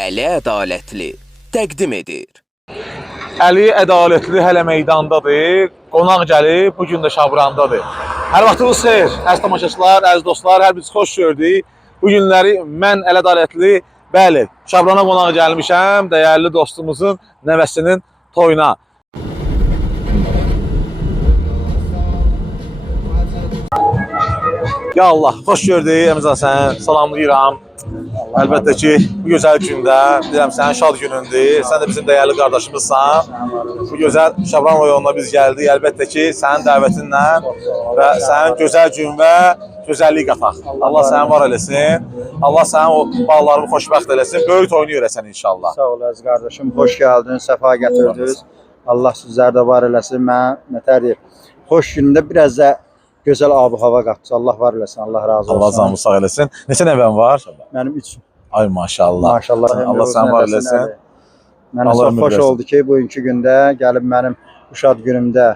Əli Ədalətli təqdim edir. Əli Ədalətli hələ meydandadır. Qonaq gəlib, bugün də Şabrandadır. Hər vaxtınız xeyir, əziz tamaşaçılar, əziz dostlar, hər biriniz xoş gördük. Bu günləri mən Əli Ədalətli, bəli, Şabrana qonaq gəlmişəm, dəyərli dostumuzun nəvəsinin toyuna. Ya Allah, xoş gördük, Əmizan sən, salamlayıram. Əlbəttə ki, bu gözəl gündə, bilirəm sənin şad günündür, sən də bizim dəyərli qardaşımızsan. Bu gözəl Şabran rayonuna biz gəldik, əlbəttə ki, sənin dəvətinlə və sənin gözəl gün və gözəllik qataq. Allah sənin var eləsin, Allah sənin o bağlarını xoşbəxt eləsin, böyük oyunu görəsən inşallah. Sağ ol əziz qardaşım, xoş gəldiniz, səfa gətirdiniz. Allah sizlər də var eləsin, mən nətər deyim, xoş günündə biraz da gözəl ab-hava qatdı. Allah var eləsin, Allah razı olsun. Allah canını sağ eləsin. Neçə nəvən var? Mənim 3. Ay maşallah. Maşallah. Allah sən var eləsin. Mənə çox xoş oldu ki, bugünkü gündə gəlib mənim bu şad günümdə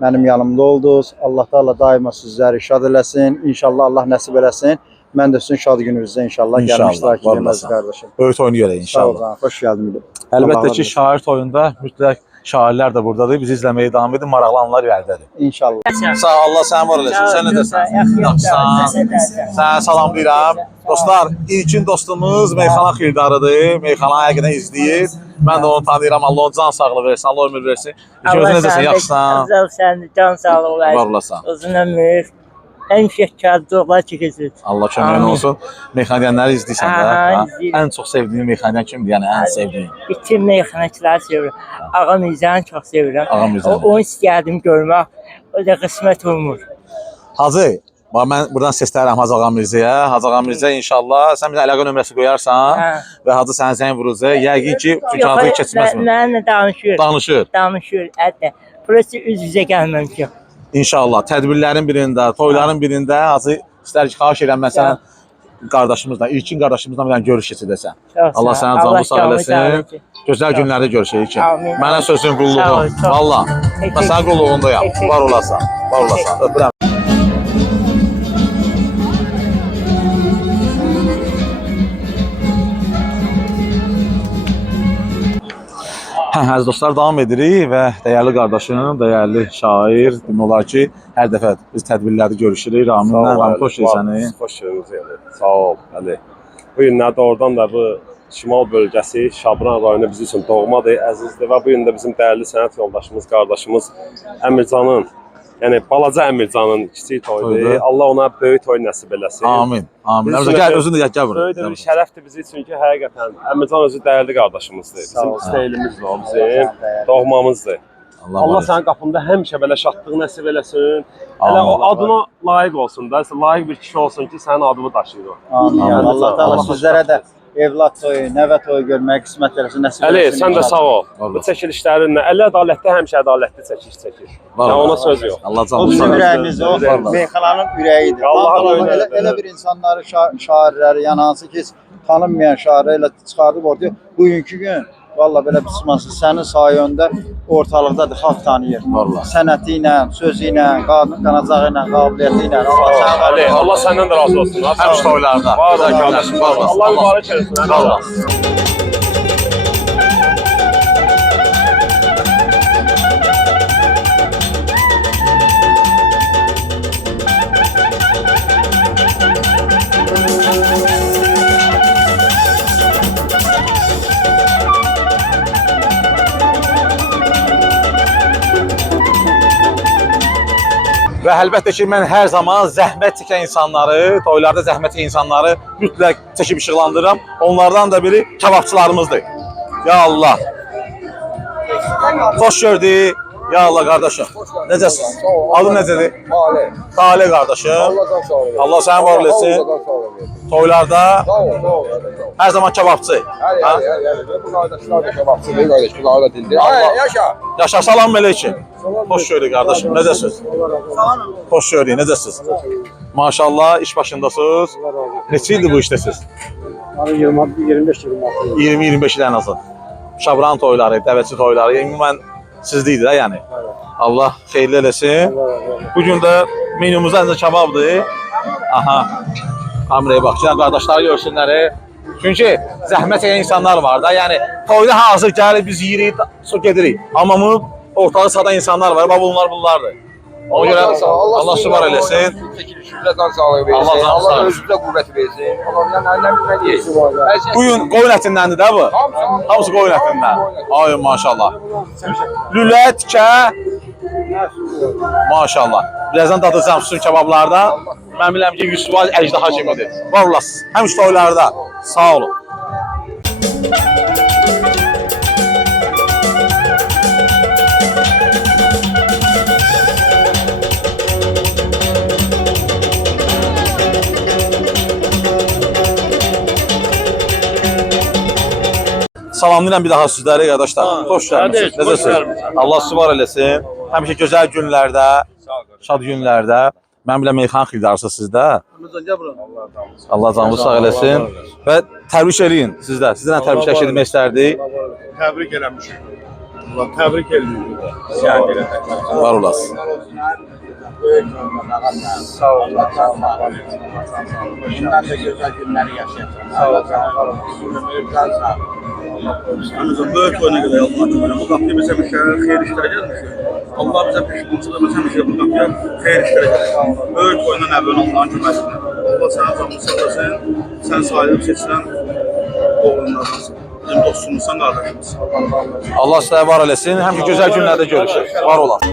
mənim yanımda oldunuz. Allah da daima sizləri şad eləsin. İnşallah Allah nəsib eləsin. Mən də sizin şad gününüzdə inşallah gəlmək iştirak edeyim əziz qardaşım. Böyük oyunu görək inşallah. Sağ ol, xoş gəldin. Əlbəttə ki, şair toyunda mütləq şairlər də buradadır. Bizi izləməyə davam edin, maraqlı anlar irəlidədir. İnşallah. Sağ ol, Allah sənin var eləsin. Sən necəsən? Yaxşısan. Sənə salamlayıram. Dostlar, ilkin dostumuz meyxana xildarıdır. Meyxana həqiqətən izləyir. Mən də onu tanıyıram. Allah onun can sağlığı versin, Allah ömür versin. İkimiz necəsən? Yaxşısan? Sən can sağlığı versin. Var olasın. Uzun ömür. Həmişə kağıtlar çəkəcək. Allah köməyin olsun. Meyxaniyənləri izləyirsən də. Ən çox sevdiyin meyxaniyən kimdir? Yəni ən sevdiyin. Bütün meyxanaçıları sevirəm. Ağa Mirzəni çox sevirəm. Ağa Mirzəni. Onu istəyərdim görmək. O da qismət olmur. Hacı, mən buradan səslənirəm Hacı Ağa Mirzəyə. Hacı Ağa Mirzə inşallah sən bir əlaqə nömrəsi qoyarsan və Hacı sənə zəng vuracaq. Yəqin ki, çünki Hacı keçməz mi? Mənimlə danışır. Danışır. Danışır. Hətta burası üz-üzə gəlməmişik. İnşallah tədbirlərin birində, toyların birində Hacı istər ki, xahiş edirəm məsələn qardaşımızla, ilkin qardaşımızla bir dənə görüş keçirdəsən. Allah sənə canlı sağ eləsin. Gözəl günlərdə görüşək ki. Mənə sözün qulluğu. Valla. Mən sənin qulluğundayam. Var olasan. Var olasan. Öpürəm. Əziz dostlar, davam edirik və dəyərli qardaşım, dəyərli şair, demək olar ki, hər dəfə biz tədbirlərdə görüşürük. Raminlə, xoş gəlsəni. Xoş gördük. Sağ ol, Əli. Bu günlər doğrudan da bu şimal bölgəsi Şabran rayonu bizim üçün doğmadır, əzizdir və bu gün də bizim dəyərli sənət yoldaşımız, qardaşımız Əmircanın, yəni balaca Əmircanın kiçik toyudur. Allah ona böyük toy nəsib eləsin. Amin. Amin. Özün də gəl bura. Böyük bir şərəfdir bizim üçün ki, həqiqətən Əmircan özü dəyərli qardaşımızdır. Bizim istəyimizdir o, bizim doğmamızdır. Allah sənin qapında həmişə belə şadlıq nəsib eləsin. Hələ o adına layiq olsun da, layiq bir kişi olsun ki, sənin adını daşıyır o. Amin. Allah Taala sizlərə də evlad toyu, nəvə toyu görməyə qismət eləsin, nəsib eləsin. Əli, sən də sağ ol. Bu çəkilişlərinlə Əli ədalətdə həmişə ədalətli çəkiş çəkir. Yəni ona söz yox. Allah O canını sağ bizim eləsin. ürəyimiz, o meyxananın ürəyidir. Allah elə bir insanları, şairləri, yəni hansı ki, tanınmayan şairə ilə çıxardıb ortaya. Bugünkü gün valla belə pısmansız sənin sayəndə ortalıqdadır, xalq tanıyır. Sənəti ilə, sözü ilə, qanacağı ilə, qabiliyyəti ilə. Əli, Allah səndən də razı olsun. Həmişə toylarda. Var da qardaşım, var da. Allah mübarək eləsin. Allah. Və əlbəttə ki, mən hər zaman zəhmət çəkən insanları, toylarda zəhmət çəkən insanları mütləq çəkib işıqlandırıram. Onlardan da biri kebabçılarımızdır. Ya Allah. Xoş gördük. Ya Allah qardaşım. Necəsin? Adın necədir? Talih. Talih qardaşım. Allah səni var eləsin. Toylarda hər zaman kebabçı. Bu qardaşlar da kebabçıdır, qardaşlar da dindir. Yaşa. Yaşa, salam əleykum. Xoş gördük qardaşım. Necəsiz? Xoş gördük. Necəsiz? Maşallah iş başındasınız. Neçə ildir bu işdəsiz? 25-26. 20-25 il ən azı. Şabran toyları, dəvəçi toyları, ümumən sizlikdir də yəni. Allah xeyirli eləsin. Bugün də menümüzdə əncə kebabdır. Aha. Kameraya bax. Yəni qardaşları görsünlər. Çünki zəhmət çəkən insanlar var da. Yəni toyda hazır gəlir biz yeyirik, sonra gedirik. Amma ortalığı sadan insanlar var. Bax bunlardır. Ona görə Allah süvar eləsin. Çəkilişimizə sağlığı versin. Allah özümüzə qüvvət versin. Allah nə deyirsin? Bu gün qoyun ətindəndir də bu. Hamısı qoyun ətindən. Ay maşallah. Lülə, tikə. Maşallah. Birazdan dadacağım sür kebablardan. Mən biləm ki, Yusuf əjdaha kimidir. Var olasınız. Həmişə toylarda. Sağ olun. Salamlayıram bir daha sizləri qardaşlar. Xoş gəlmisiniz. Necəsiniz? Allah süvar eləsin. Həmişə gözəl günlərdə, şad günlərdə. Mən biləm meyxan xildarsınız sizdə. Allah canınızı sağ eləsin. Və təbrik eləyin sizdə. Sizdən təbrik etmək istərdik. Təbrik eləmişik. Allah təbrik eləyin. Var olasın. Sağ olun. Bundan da gözəl günləri yaşayacağıq. Sağ olun. Anızın böyük oyuna qədər Allah bu qapıya bizə bir xeyir işlərə gəlmişik. Allah bizə peşmançılığı həmişə bu qapıya xeyir işlərə gəlir. Böyük oyuna nəvən Allah'ın köməsində. Allah sənə canını sağlasın, sən sahib seçilən oğlunlardansın. Bizim dostumuzsan, qardaşımız. Allah sizə var eləsin. Həmişə gözəl günlərdə görüşək. Var olasın.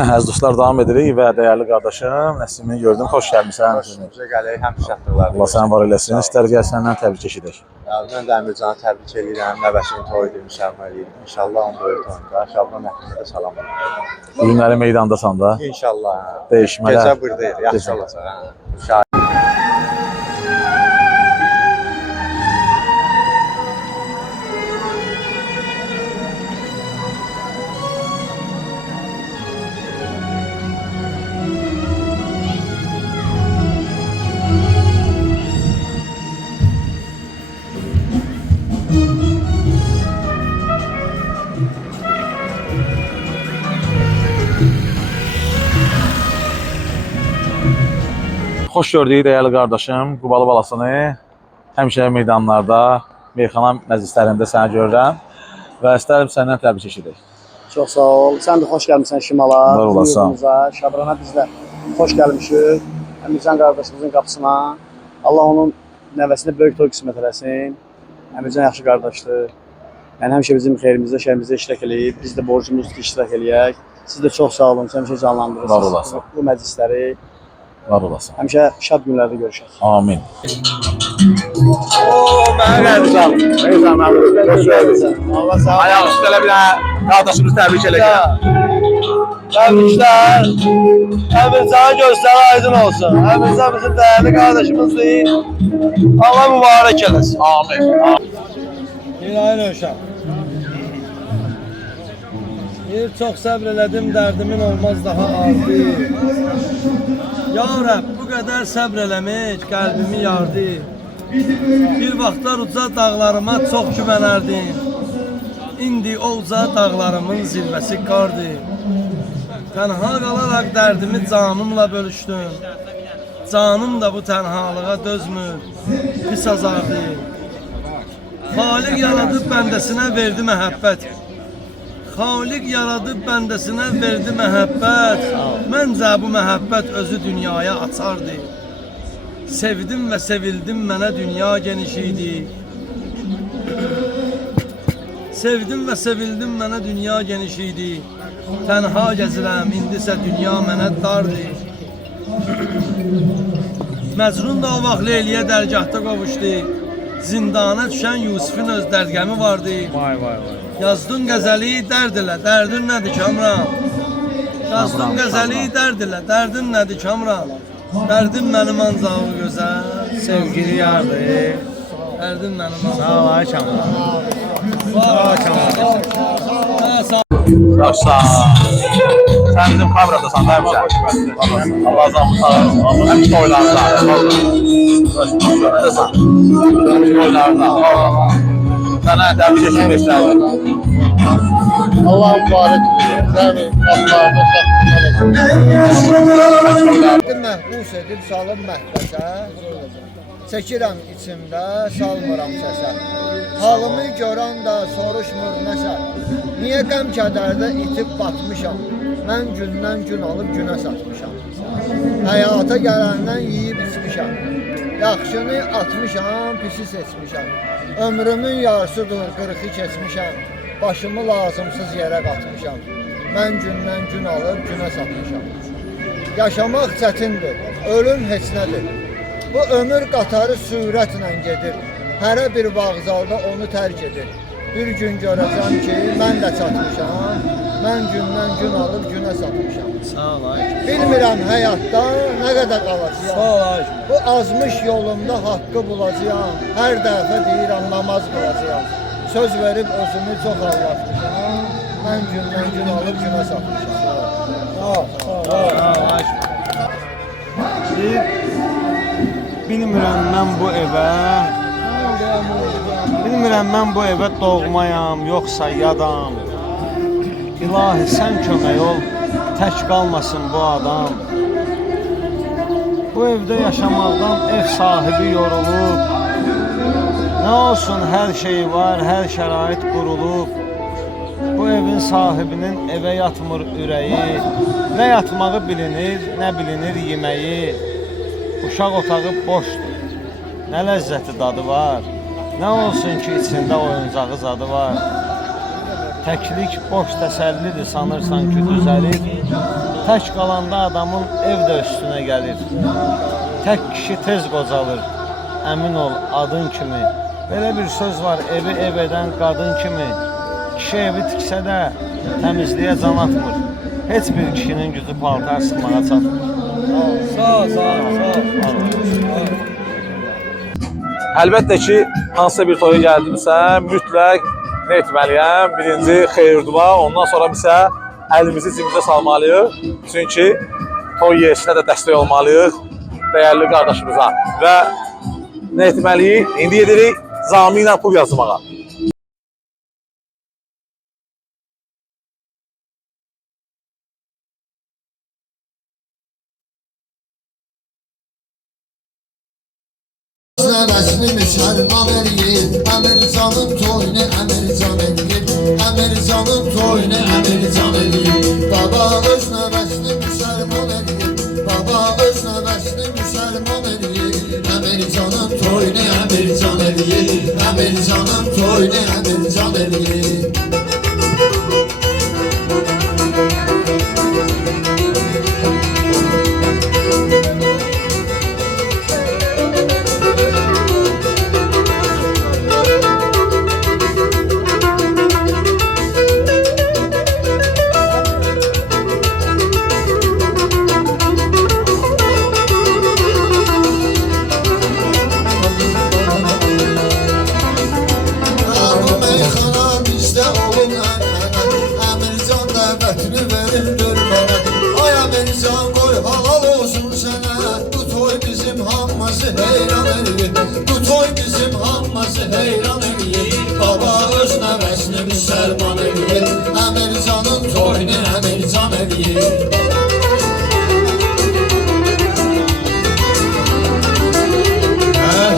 Əziz dostlar, davam edirik və dəyərli qardaşım Nəsimi gördüm. Xoş gəlmisən. Bizə gəlir həm şərtlər. Allah səni var eləsin. İstər gəl səndən təbrik eşidək. Mən də Əmircanı təbrik edirəm. Nəvəsinin toyudur, müşəmmə eləyir. İnşallah onun böyük toyunda. Şabran Əhmədə salam. Bugünləri meydandasan da. İnşallah. Dəyişmələr. Gecə buradayıq. Yaxşı olacaq. Xoş gördük dəyərli qardaşım, Qubalı balasını həmişə meydanlarda, meyxana məclislərində səni görürəm və istərəm səndən təbrik eşidək. Çox sağ ol. Sən də xoş gəlmisən Şimala. Var olasın. Şabrana biz də xoş gəlmişik. Əmircan qardaşımızın qapısına. Allah onun nəvəsinə böyük toy qismət eləsin. Əmircan yaxşı qardaşdır. Yəni həmişə bizim xeyrimizdə, şərimizdə iştirak eləyib. Biz də borcumuzdur ki, iştirak eləyək. Siz də çox sağ olun. Həmişə canlandırırsınız. Var olasın. Bu məclisləri. Var olasın. Həmişə şad günlərdə görüşək. Amin. Əmircan, xoş gəlmisən. Allah sağ ol. Ayaq üstə elə bir qardaşımızı təbrik eləyək. Təbriklər. Əmircanın gözləri aydın olsun. Əmircan bizim dəyərli qardaşımızdır. Allah mübarək eləsin. Amin. İlahi Rövşən. Çox səbr elədim, dərdimin olmaz daha azdı. Ya Rəbb, bu qədər səbr eləmək qəlbimi yardı. Bir vaxtlar uca dağlarıma çox güvənərdin. İndi o uca dağlarımın zirvəsi qardı. Tənha qalaraq dərdimi canımla bölüşdüm. Canım da bu tənhalığa dözmür, pis azardı. Xaliq yaradıb bəndəsinə verdi məhəbbət. Xaliq yaradıb bəndəsinə verdi məhəbbət. Məncə bu məhəbbət özü dünyaya açardı. Sevdim və sevildim, mənə dünya geniş idi. Sevdim və sevildim, mənə dünya geniş idi. Tənha gəzirəm, indisə dünya mənə dardı. Məcnun da o vaxt Leyliyə dərgahda qovuşdu. Zindana düşən Yusufun öz dərgəmi vardı. Yazdın qəzəli dərd ilə, dərdin nədir Kamran? Yazdın qəzəli dərd ilə, dərdin nədir Kamran? Dərdim mənim ancaq o gözəl, sevgili yardı. Dərdim mənim ancaq. Sağ ol ay Kamran. Sağ ol Kamran. Sağ ol. Sen bizim kameradasan da həmişə. Allah azamı sağ olsun. Həmişə oylarda. Nədesən? Həmişə oylarda. Sənə təbii keçmək istəyir. Allah mübarək səni qapılarda məhbus edib salıb məhbəsə, çəkirəm içimdə, salmıram səsə. Halımı görən də soruşmur nəsə. Niyə qəm kədərdə itib batmışam? Mən gündən gün alıb günə satmışam. Həyata gələndən yiyib içmişəm. Yaxşını atmışam, pisi seçmişəm. Ömrümün yarısıdır, 40'ı keçmişəm. Başımı lazımsız yerə qatmışam. Mən gündən gün alıb günə satmışam. Yaşamaq çətindir, ölüm heç nədir. Bu ömür qatarı sürətlə gedir. Hərə bir vağzalda onu tərk edir. Bir gün görəcəm ki, mən də çatmışam. Mən gündən gün alıb günə satmışam. Sağ ol ay. Bilmirəm həyatda nə qədər qalacağam. Sağ ol ay. Bu azmış yolumda haqqı bulacağam. Hər dəfə deyirəm namaz qılacağam. Söz verib özümü çox allatmışam. Mən gündən gün alıb günə satmışam. Bilmirəm mən bu evə doğmayam, yoxsa yadam. İlahi sən kömək ol, tək qalmasın bu adam. Bu evdə yaşamaqdan ev sahibi yorulub. Nə olsun hər şey var, hər şərait qurulub. Bu evin sahibinin evə yatmır ürəyi. Nə yatmağı bilinir, nə bilinir yeməyi. Uşaq otağı boşdur, nə ləzzəti dadı var. Nə olsun ki içində oyuncağı zadı var. Təklik boş təsəllidir, sanırsan ki düzəlir. Tək qalanda adamın ev də üstünə gəlir. Tək kişi tez qocalır, əmin ol adın kimi. Belə bir söz var, evi ev edən qadın kimi. Kişi evi tiksə də təmizliyə can atmır. Heç bir kişinin gücü paltar sıxmağa çatmır. Sağ ol. Əlbəttə ki, hansısa bir toya gəldimsə, mütləq nə etməliyəm? Birinci xeyir-dua, ondan sonra isə əlimizi cibimizə salmalıyıq. Çünki toy yerisinə də dəstək olmalıyıq dəyərli qardaşımıza. Və nə etməliyik? İndi gedirik zami ilə pul yazmağa. Nəvəsini müsəlman eləyir, Əmircanın toyunu Əmircan eləyir, Əmircanın toyunu Əmircan eləyir. Baba öz nəvəsini müsəlman eləyir, baba öz nəvəsini müsəlman eləyir. Əmircanın toyunu Əmircan eləyir, Əmircanın toyunu Əmircan eləyir.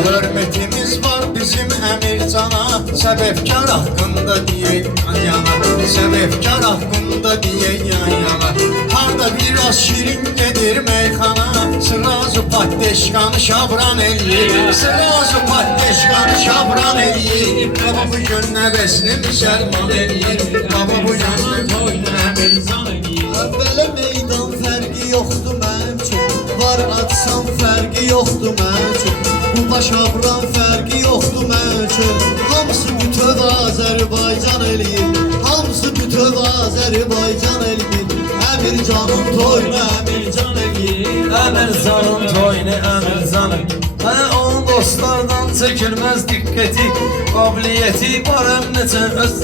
Hürmetimiz var bizim Əmircana, səbəbkar haqqında deyək yan yana, səbəbkar haqqında deyək yan yana. Harda biraz şirin gedir meyxana, sırazı patdeşkanı şabran eləyir, sırazı patdeşkanı şabran eləyir. Baba bu gün nəvəsini müsəlman eləyir, baba bu gün toyunu Əmircan eləyir. Əvvələ meydan fərqi yoxdur mənim üçün, var atsam fərqi yoxdur mənim üçün. Bu şabran fərqi yoxdur mənim üçün, hamısı bütöv Azərbaycan eləyir, hamısı bütöv Azərbaycan eləyir. Əmircanın toyunu Əmircan eləyir, Əmircanın toyunu Əmircan eləyir. Onun dostlardan çəkilməz diqqəti, qabiliyyəti var həm neçə öz.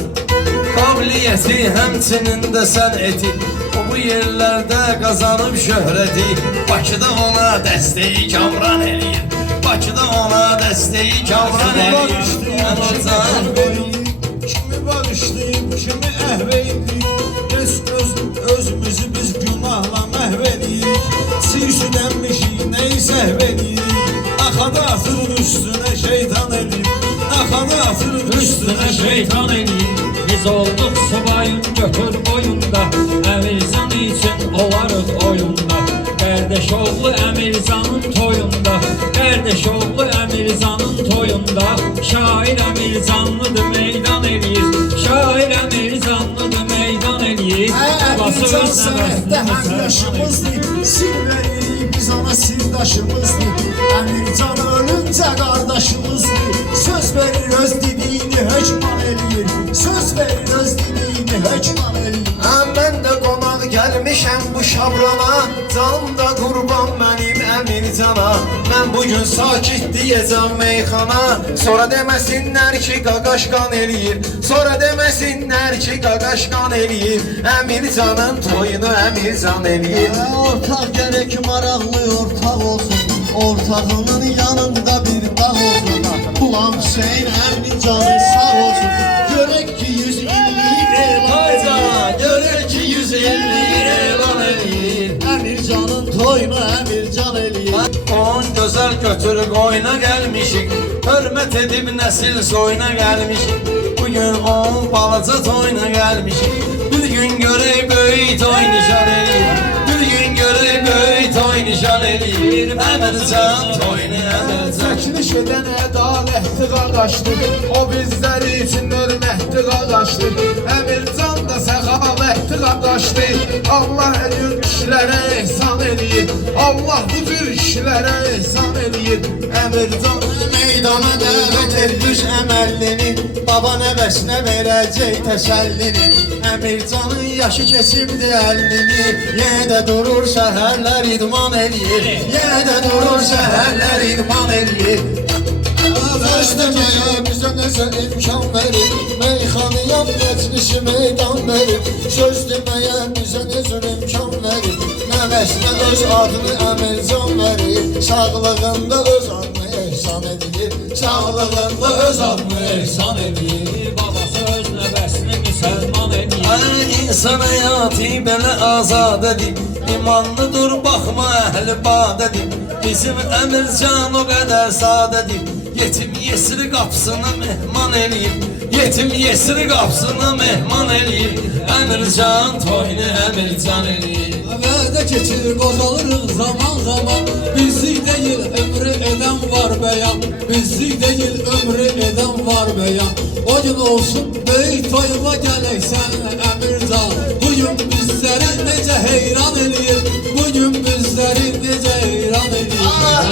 Qabiliyyəti, həmçinin də sənəti, o bu yerlərdə qazanıb şöhrəti. Bakıda ona dəstəyi kamran eləyir, Bakıda ona dəstəyi kamran eləyir. Kimi bağışlayıb, kimi əhveydik, özümüzü biz günahla məhv edirik. Sirşüdənmişik, neyi səhv edirik. Axada atırın üstünə şeytan eləyir, Axada atırın üstünə şeytan eləyir. Biz olduq subayın götür boyunda, Əmirzan için olarıq oyunda. Qardaş oğlu Əmirzanın toyunda, Qardaş oğlu Əmirzanın toyunda. Şair Əmirzanlıdır meydan eləyir, Şair Əmirzanlıdır meydan eləyir. Əmircan sənətdə həmyaşımızdır, sir veririk biz ona sirdaşımızdır. Əmircan ölüncə qardaşımızdır, söz verir öz dediyini hökman eləyir, söz verir öz dediyini hökman eləyir. Mən də qonaq gəlmişəm bu Şabrana, canım da qurban mənim Əmircana. Mən bugün sakit deyəcəm meyxana, sonra deməsinlər ki qaqaşqan eləyir, sonra deməsinlər ki qaqaşqan eləyir. Əmircanın toyunu Əmircan eləyir. Ortaq gərək maraqlı ortaq olsun, ortağının yanında bir dağ olsun. Ulan Hüseyin Əmircanı sağ olsun, görək ki 100 illik elan eləyir, görək ki 100 illik elan eləyir. Əmircanın toyunu Əmircan eləyir. On gözəl götürüb oyuna gəlmişik, hörmət edib nəsil soyuna gəlmişik. Bugün on balaca toyuna gəlmişik, bir gün görək böyük toy nişan eləyir, bir gün görək böyük toy nişan eləyir. Əmircan toyunu Əmircan. Çəkiliş edən ədalətli qardaşdır, o bizlər üçün hörmətli qardaşdır. Əmircan da səxavətli qardaşdır, Allah eləyir kişilərə ehsan eləyir, Allah bu cür kişilərə ehsan eləyir. Əmircan Meydana dəvət etmiş əməllini, baba nəvəsinə verəcək təsəllini. Əmircanın yaşı keçibdi 50-ni, yenə də durur səhərlər idman eləyir, yenə də durur səhərlər idman eləyir. Söz deməyə bizə necə imkan verir, meyxanıyan məclisi meydan verir. Söz deməyə bizə necə imkan verir, nəvəsinə öz adını Əmircan verir. Sağlığında öz adını ehsan edir, sağlığında öz adını ehsan edir. Babası öz nəvəsini müsəlman edir. İnsan həyatı belə azadədir, imanlıdır baxma əhl-i badədir. Bizim Əmircan o qədər sadədir, yetim yesiri qapısına mehman eləyir, yetim yesiri qapısına mehman eləyir. Əmircan toyunu Əmircan eləyir. Vədə keçir qozalırıq zaman zaman, bizlik deyil ömrü edən var bəyan, bizlik deyil ömrü edən var bəyan. O gün olsun böyük toyuma gələk sən Əmircan, bugün bizləri necə heyran eləyir, bugün bizləri necə heyran eləyir.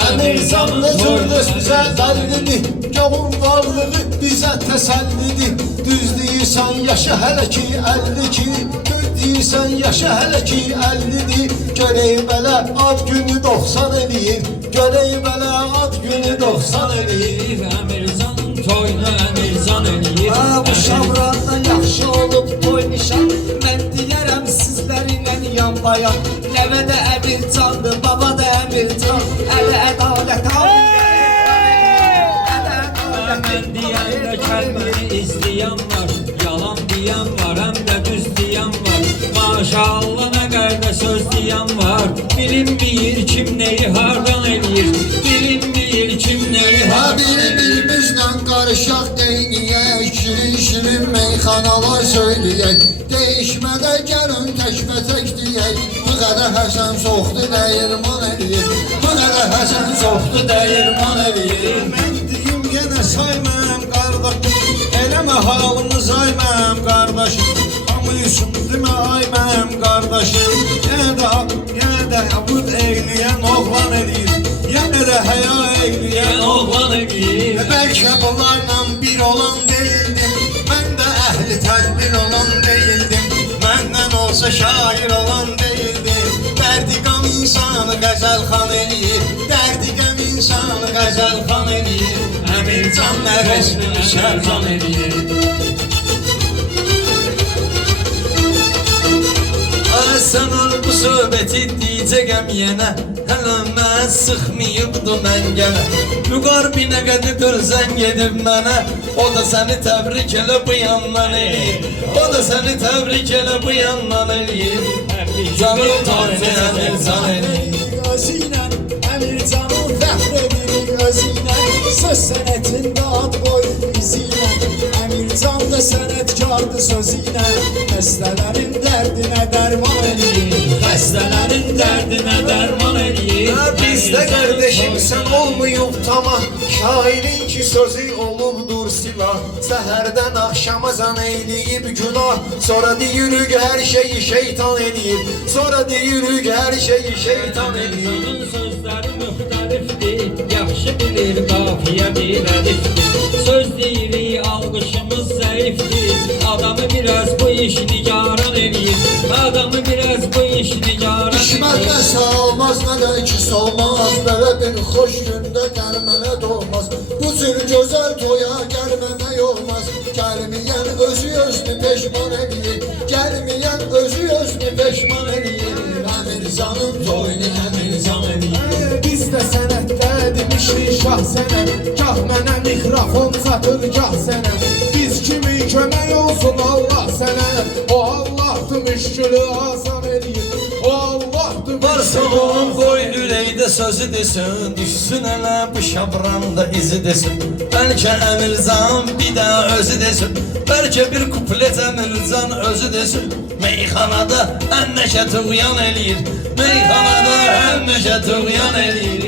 Əmircanın cürdüz bizə dəllidir, gavun varlığı bizə təsəllidir. Düz deyirsən yaşı hələ ki 52, deyirsən yaşı hələ ki 50-dir. Görək belə ad günü 90 eləyir, görək belə ad günü 90 eləyir. Əmircanın toyunu Əmircan eləyir. Bu Şamrandan yaxşı olub toy nişan, mən deyərəm sizlərlə yan bayan. Nəvə də Əmircandır, baba da Əmircan, ələ ədalət Mən deyəndə kəlməni izləyən var, yalan deyən var, həm də düz deyən var. Maşallah nə qədər söz deyən var, bilinməyir kim neyi hardan eləyir, bilinməyir kim neyi hardan eləyir. Bir-birimizlə qarışaq deyniyək, şirin-şirin meyxanalar söyləyək. Değişmədə gəlin tək-bətək deyək, bu qədər Həsən soxdu dəyirman eləyir, bu qədər Həsən soxdu dəyirman eləyir. mən deyim yenə saymam qardaşım, eləmə halımız ay mənim qardaşım, hamı üçün demə ay mənim qardaşım. Yenə də abud eyləyən oğlan eləyir, yenə də həya eyləyən oğlan eləyir. Bəlkə bunlarla bir olan değildim, mən də əhli tədbir olan değildim, məndən olsa şair olan değildim. Dərdi qam insanı qəzəl xan eləyir, dərdi qam insanı qəzəl xan eləyir. Əmircan nəvəsini şərcan eləyir. Sən ol bu söhbəti deyəcəkəm yenə. Hələ mən sıxmayıbdı mən gənə. Müqarbinə qədədir zəng edib mənə. O da səni təbrik elə bu yandan eləyir. O da səni təbrik elə bu yandan eləyir. Canım toyunu Əmircan eləyir. Özüyle Emircan'ın fəxr edirik özüyle. Söz sənətində ad qoyub iziyle. Emircan da sənətkardır sözüyle. Xəstələrin dərdinə dərman eləyir. Xəstələrin dərdinə dərman eləyir. Bizdə qardeşim sən olmuyub tamah. Şairin ki sözü olubdur silah. Səhərdən axşamazan eyləyib günah. Sonra deyirik hər şeyi şeytan eləyir. Sonra deyirik hər şeyi şeytan eləyir. İnsanın sözləri müxtəlifdir. Yaxşı bilir qafiyə bir əlifdir. Söz deyirik alqışımız zəifdir. Adamı biraz bu iş nigaran eləyir. Adamı biraz bu iş nigaran eləyir. İşmət nə sağolmaz nə də ikisi olmaz. Belə bir xoş gündə gəlmənə doğmaz. Bu cür gözəl toya gəlməmək olmaz. Gəlməyən özü özünü peşman eləyir. Gəlməyən özü özünü peşman eləyir. Əmircanın toyunu Əmircan eləyir. Biz də sənətdə demişik şah sənə. Gah mənə mikrofon çatır, gah sənə. Biz kimi kömək olsun Allah sənə. O Allah'dır müşkülü asan eləyir. O Allah'dır Varsa onun qoy ürəkdə sözü desin. Düşsün elə bu şabranda izi desin. Bəlkə Əmircan bir də özü desin. Bəlkə bir kuplet Əmircan özü desin. Meyxanada həmişə tuğyan eləyir. Meyxanada həmişə tuğyan eləyir.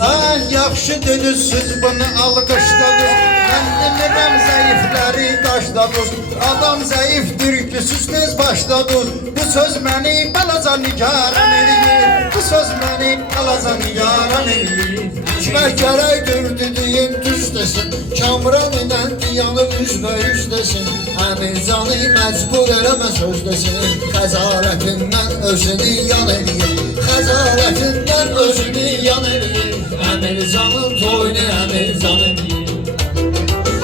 Ay yaxşı dediniz siz bunu alqışladınız. Mən demirəm zəifləri daşladınız. Adam zəifdir ki siz tez başladınız. Bu söz məni balaca nigaran eləyir. Bu söz məni balaca nigaran eləyir. Düşmək gərəkdir dediyim düz desin. Kamran ilə diyanı üzbə üz desin. Əmircanı məcbur eləmə söz desin. Xəzalətindən özünü yan eləyir. Xəzalətindən özünü yan eləyir. Əmircanın toyunu Əmircan eləyir.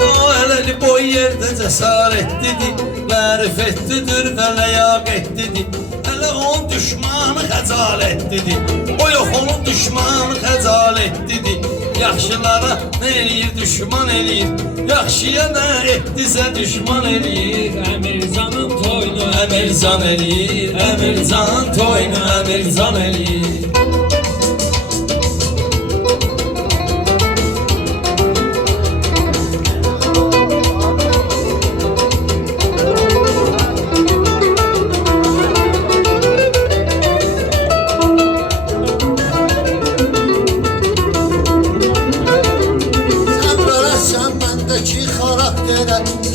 O eləli boy yerdə cəsarətlidir. Mərifətlidir və ləyaqətlidir. Hələ onun düşmanı xəcalətlidir. O yox onun düşmanı xəcalətlidir. Yaxşılara nə eləyir düşman eləyir. Yaxşıya nə etdisə düşman eləyir. Əmircanın toyunu Əmircan eləyir. Əmircan toyunu Əmircan eləyir.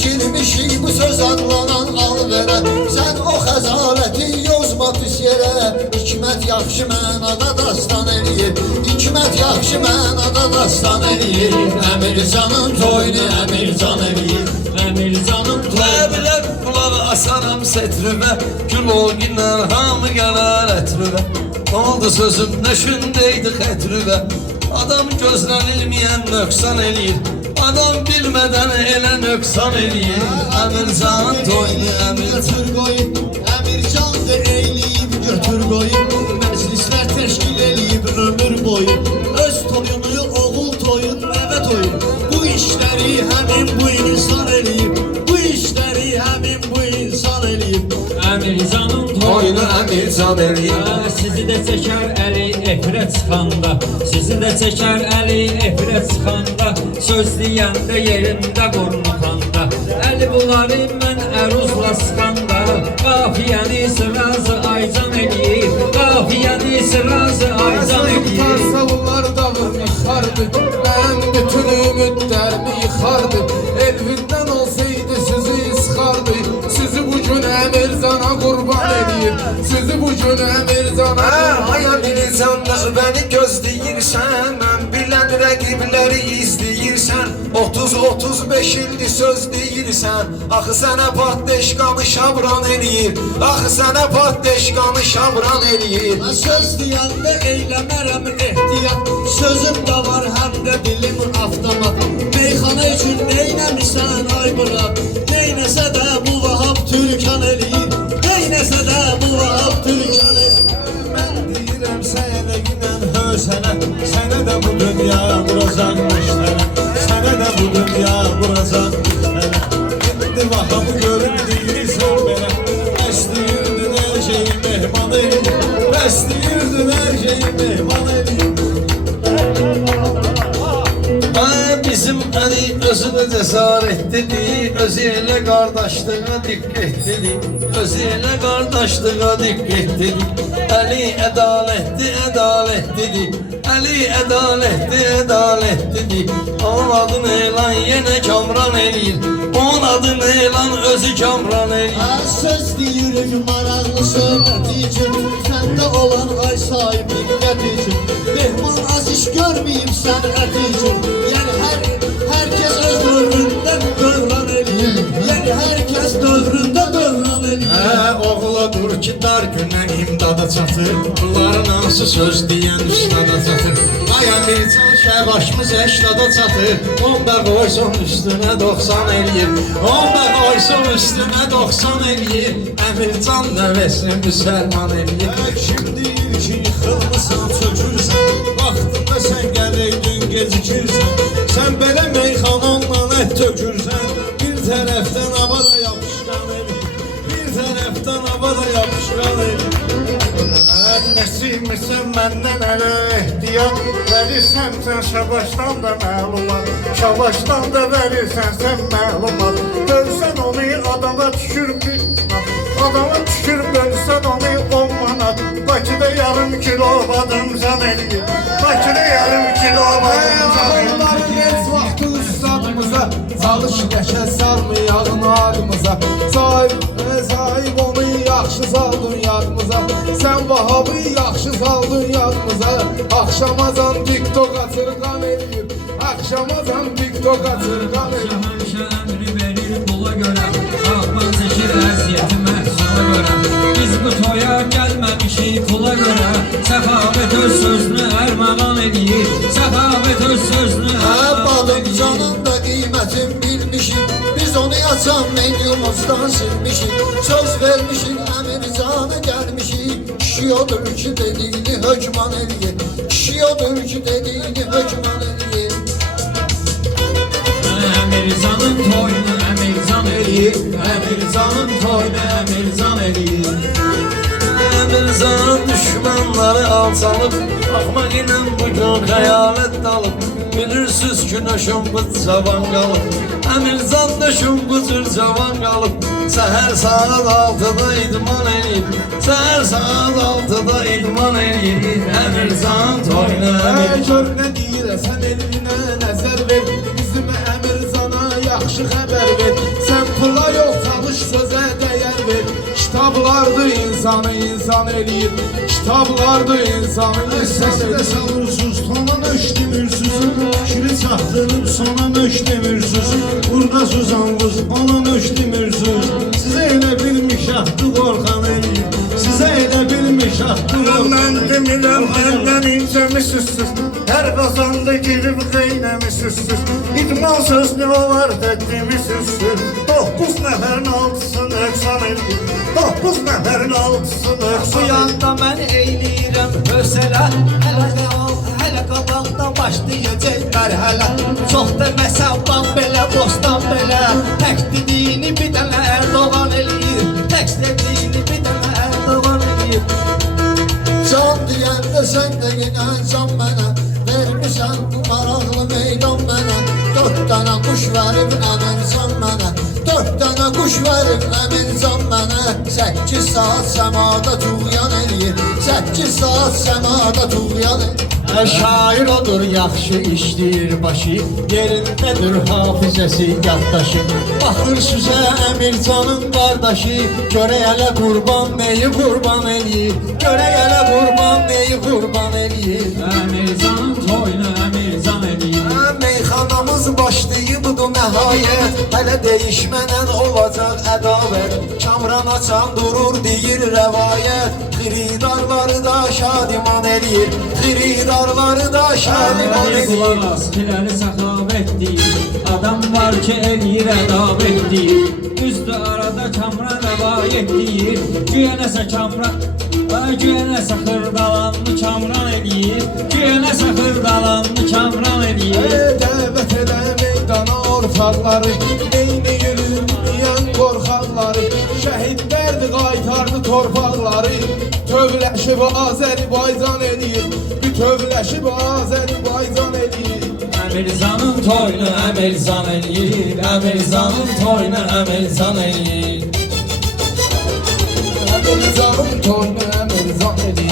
Girmişik bu söz adlanan alverə. Sən o xəzaləti yozma pis yerə. Hikmət yaxşı mənada dastan eləyir. Hikmət yaxşı mənada dastan eləyir. Əmircanın toyunu Əmircan eləyir. Əmircanın toyunu Ləb qulağı asaram setrüvə. Gül olginlə hamı gələr ətrüvə. Nə oldu sözüm nə şündeydi xətrüvə. Adam gözlənilməyən nöqsan eləyir. Adam bilmədən elə nöqsan eləyir. Əmircan toyunu Əmircan qoyub, Əmircan da eyləyib götür qoyub. Məclislər təşkil eləyib ömür boyu. Öz toyunu oğul toyun nəvə toyun. Bu işləri həmin bu insan eləyib. Bu işləri həmin bu insan eləyib. Əmircanın toyunu Əmircan eləyib. Sizi də çəkər əli efirə çıxanda. Sizi də çəkər əli efirə çıxanda. Söz deyəndə yerində qornuxanda. Əli bunları mən əruzla sıxanda. Qafiyəni sırazı aycan eləyir. Qafiyəni sırazı aycan eləyir. Tutarsa bunlar davırını yıxardı. Mənim bütün ümidlərimi yıxardı. Elvindən olsaydı sizi sıxardı. Sizi bu gün Əmirzana qurban eləyir. Sizi bu gün Əmirzana Ay Əmircan bəni gözləyirsən. Mən bilən rəqibləri izləyirsən. 30-35 ildir söz deyirsən. Axı sənə patdeşkanı şabran eləyir. Axı sənə patdeşkanı şabran eləyir. Söz deyəndə eyləmərəm ehtiyat. Sözüm də var həm də dilim avtomat. Meyxana üçün neynəmirsən ay bırak. Neynəsə də bu Vahab Türkan eləyir. Neynəsə də bu Vahab Türkan sənə, sənə də bu dünya vuracaqmış sənə, sənə də bu dünya vuracaqmış sənə. İndi vaxamı görüb deyirsən mənə, bəsləyirdin hər şeyi mehman eləyir, bəsləyirdin hər şeyi mehman eləyir. Bizim Ali özü də cəsarətlidir, özü elə qardaşlığa diqqətlidir, özü elə qardaşlığa diqqətlidir. Ali ədalətli, ədalətlidir, Ali ədalətli, ədalətlidir. Onun adını elan yenə Kamran eləyir, onun adını elan özü Kamran eləyir. Söz deyirik maraqlı söhbət üçün, səndə olan ay sahib diqqət üçün. Mehman az iş görməyib sənət üçün, yəni herkes öz dövründə dövran eləyir, yəni herkes dövründə dövran eləyir. Oğula dur ki dar günə imdada çatır, bunların hansı söz deyən üstada çatır. Ay Əmircan şəhbaşımız 80-da çatır, 10 da qoysun üstünə 90 eləyir, 10 da qoysun üstünə 90 eləyir. Əmircan nəvəsini müsəlman eləyir. Kim deyir ki yıxılmısan, çökürsən, vaxtında sən gələydin, gecikirsən. Sən belə meyxananla ət tökürsən, bir tərəfdən havada yapışqan eləyir, bir tərəfdən havada yapışqan eləyir. Nəsimisən məndən ələ ehtiyat, verirsən sən Şabaşdan da məlumat, Şabaşdan da verirsən sən məlumat. Bölsən onu adama tükür bir adama tükür, bölsən onu 10 manat. Bakıda yarım kilo badımcan eləyir, Bakıda yarım kilo badımcan eləyir. Vaxtı ustadımıza, çalış qəşə salmayağın adımıza. Sahib onu yaxşı saldın yadımıza, sən Vahabı yaxşı saldın yadımıza. Axşamazan TikTok açırqan eləyir, axşamazan TikTok açırqan eləyir. Həmişə əmri verir pula görə, Rahman çəkir əziyyəti məhsula görə. Biz bu toya gəlməmişik pula görə, Səxavət öz sözünü ərmağan eləyir, Səxavət öz sözünü ərmağan eləyir. Canın da qiymətin bilmişik, biz onu açan menyumuzdan silmişik. Söz vermişik, Əmircana gəlmişik, kişi odur ki dediyini hökman eləyir, kişi odur ki dediyini hökman eləyir. Əmircanın toyunu Əmircan eləyir, Əmircanın toyunu Əmircan eləyir. Əmircanın düşmanları alçalıb, axmaq ilə bugün xəyalət dalıb. Bilirsiniz ki nöşün bu cavan qalıb, Əmircan nöşün bu cür cavan qalıb. Səhər saat 6-da idman eləyir, səhər saat 6-da idman eləyir. Əmircan toyunu Əmircan. Gör nə deyirəsən elinə nəzər ver, bizim Əmircana yaxşı xəbər ver. Sən pula yox çalış sözə dəyər ver, kitablardır insanı insan eləyir, kitablardır insanı insan eləyir. Səsdə salırsız, tona nöş demirsiniz, şiri çatdırıb sona nöş demirsiniz. Burada suzanvuz, ona nöş demirsiniz. Sizə elə bilmiş haqqı qorxan eləyir, sizə elə bilmiş haqqı qorxan. Mən demirəm, məndən incəmisizsiz, hər qazanda girib qeynəmisizsiz. İdman sözlü olar dedimizsizsiz, 9 nəfərin 6'sı nöqsan eləyir, 9 nəfərin 6'sı nöqsan eləyir. Bu yanda mən eyləyirəm hösələ, hələ qabaqda başlayacaq mərhələ. Çox deməsən ban belə, bostan belə, tək dediyini bir dənə Erdoğan eləyir, tək dediyini bir dənə Erdoğan eləyir. Can deyəndə sən də inancan mənə, vermişsən bu maraqlı meydan mənə. 4 dənə quş verib Əmircan mənə, 4 dənə quş verib Əmircan mənə. 8 saat səmada tuğyan eləyir, 8 saat səmada tuğyan eləyir. Şair odur, yaxşı işləyir başı, yerindədir hafizəsi yaddaşı. Baxır süzə Əmircanın qardaşı, görək hələ qurban neyi qurban eləyir, görək hələ qurban neyi qurban eləyir. Əmircanın toyunu Əmircan eləyir. Meyxanamız başlayıbdır nəhayət, hələ değişmənən olacaq ədavət. Kamran açan durur deyir rəvayət, xiridarları da şadiman eləyir, xiridarları da şadiman eləyir. Qulaq as, filəri səxavət deyir, adam var ki eləyir ədavət deyir. Üzdü arada Kamran rəvayət deyir, güyə nəsə Kamran, güyə nəsə xırdalanlı Kamran eləyir. Şirənə saxırdalandı kamran eləyir. Dəvət elə meydana ortaqları, neyni yürüyən qorxaqları, şəhidlərdi qaytardı torpaqları, tövləşib Azərbaycan eləyir, bütövləşib Azərbaycan eləyir. Əmirzanın toyunu Əmirzan eləyir, Əmirzanın toyunu Əmirzan eləyir. Əmirzanın toyunu Əmirzan eləyir.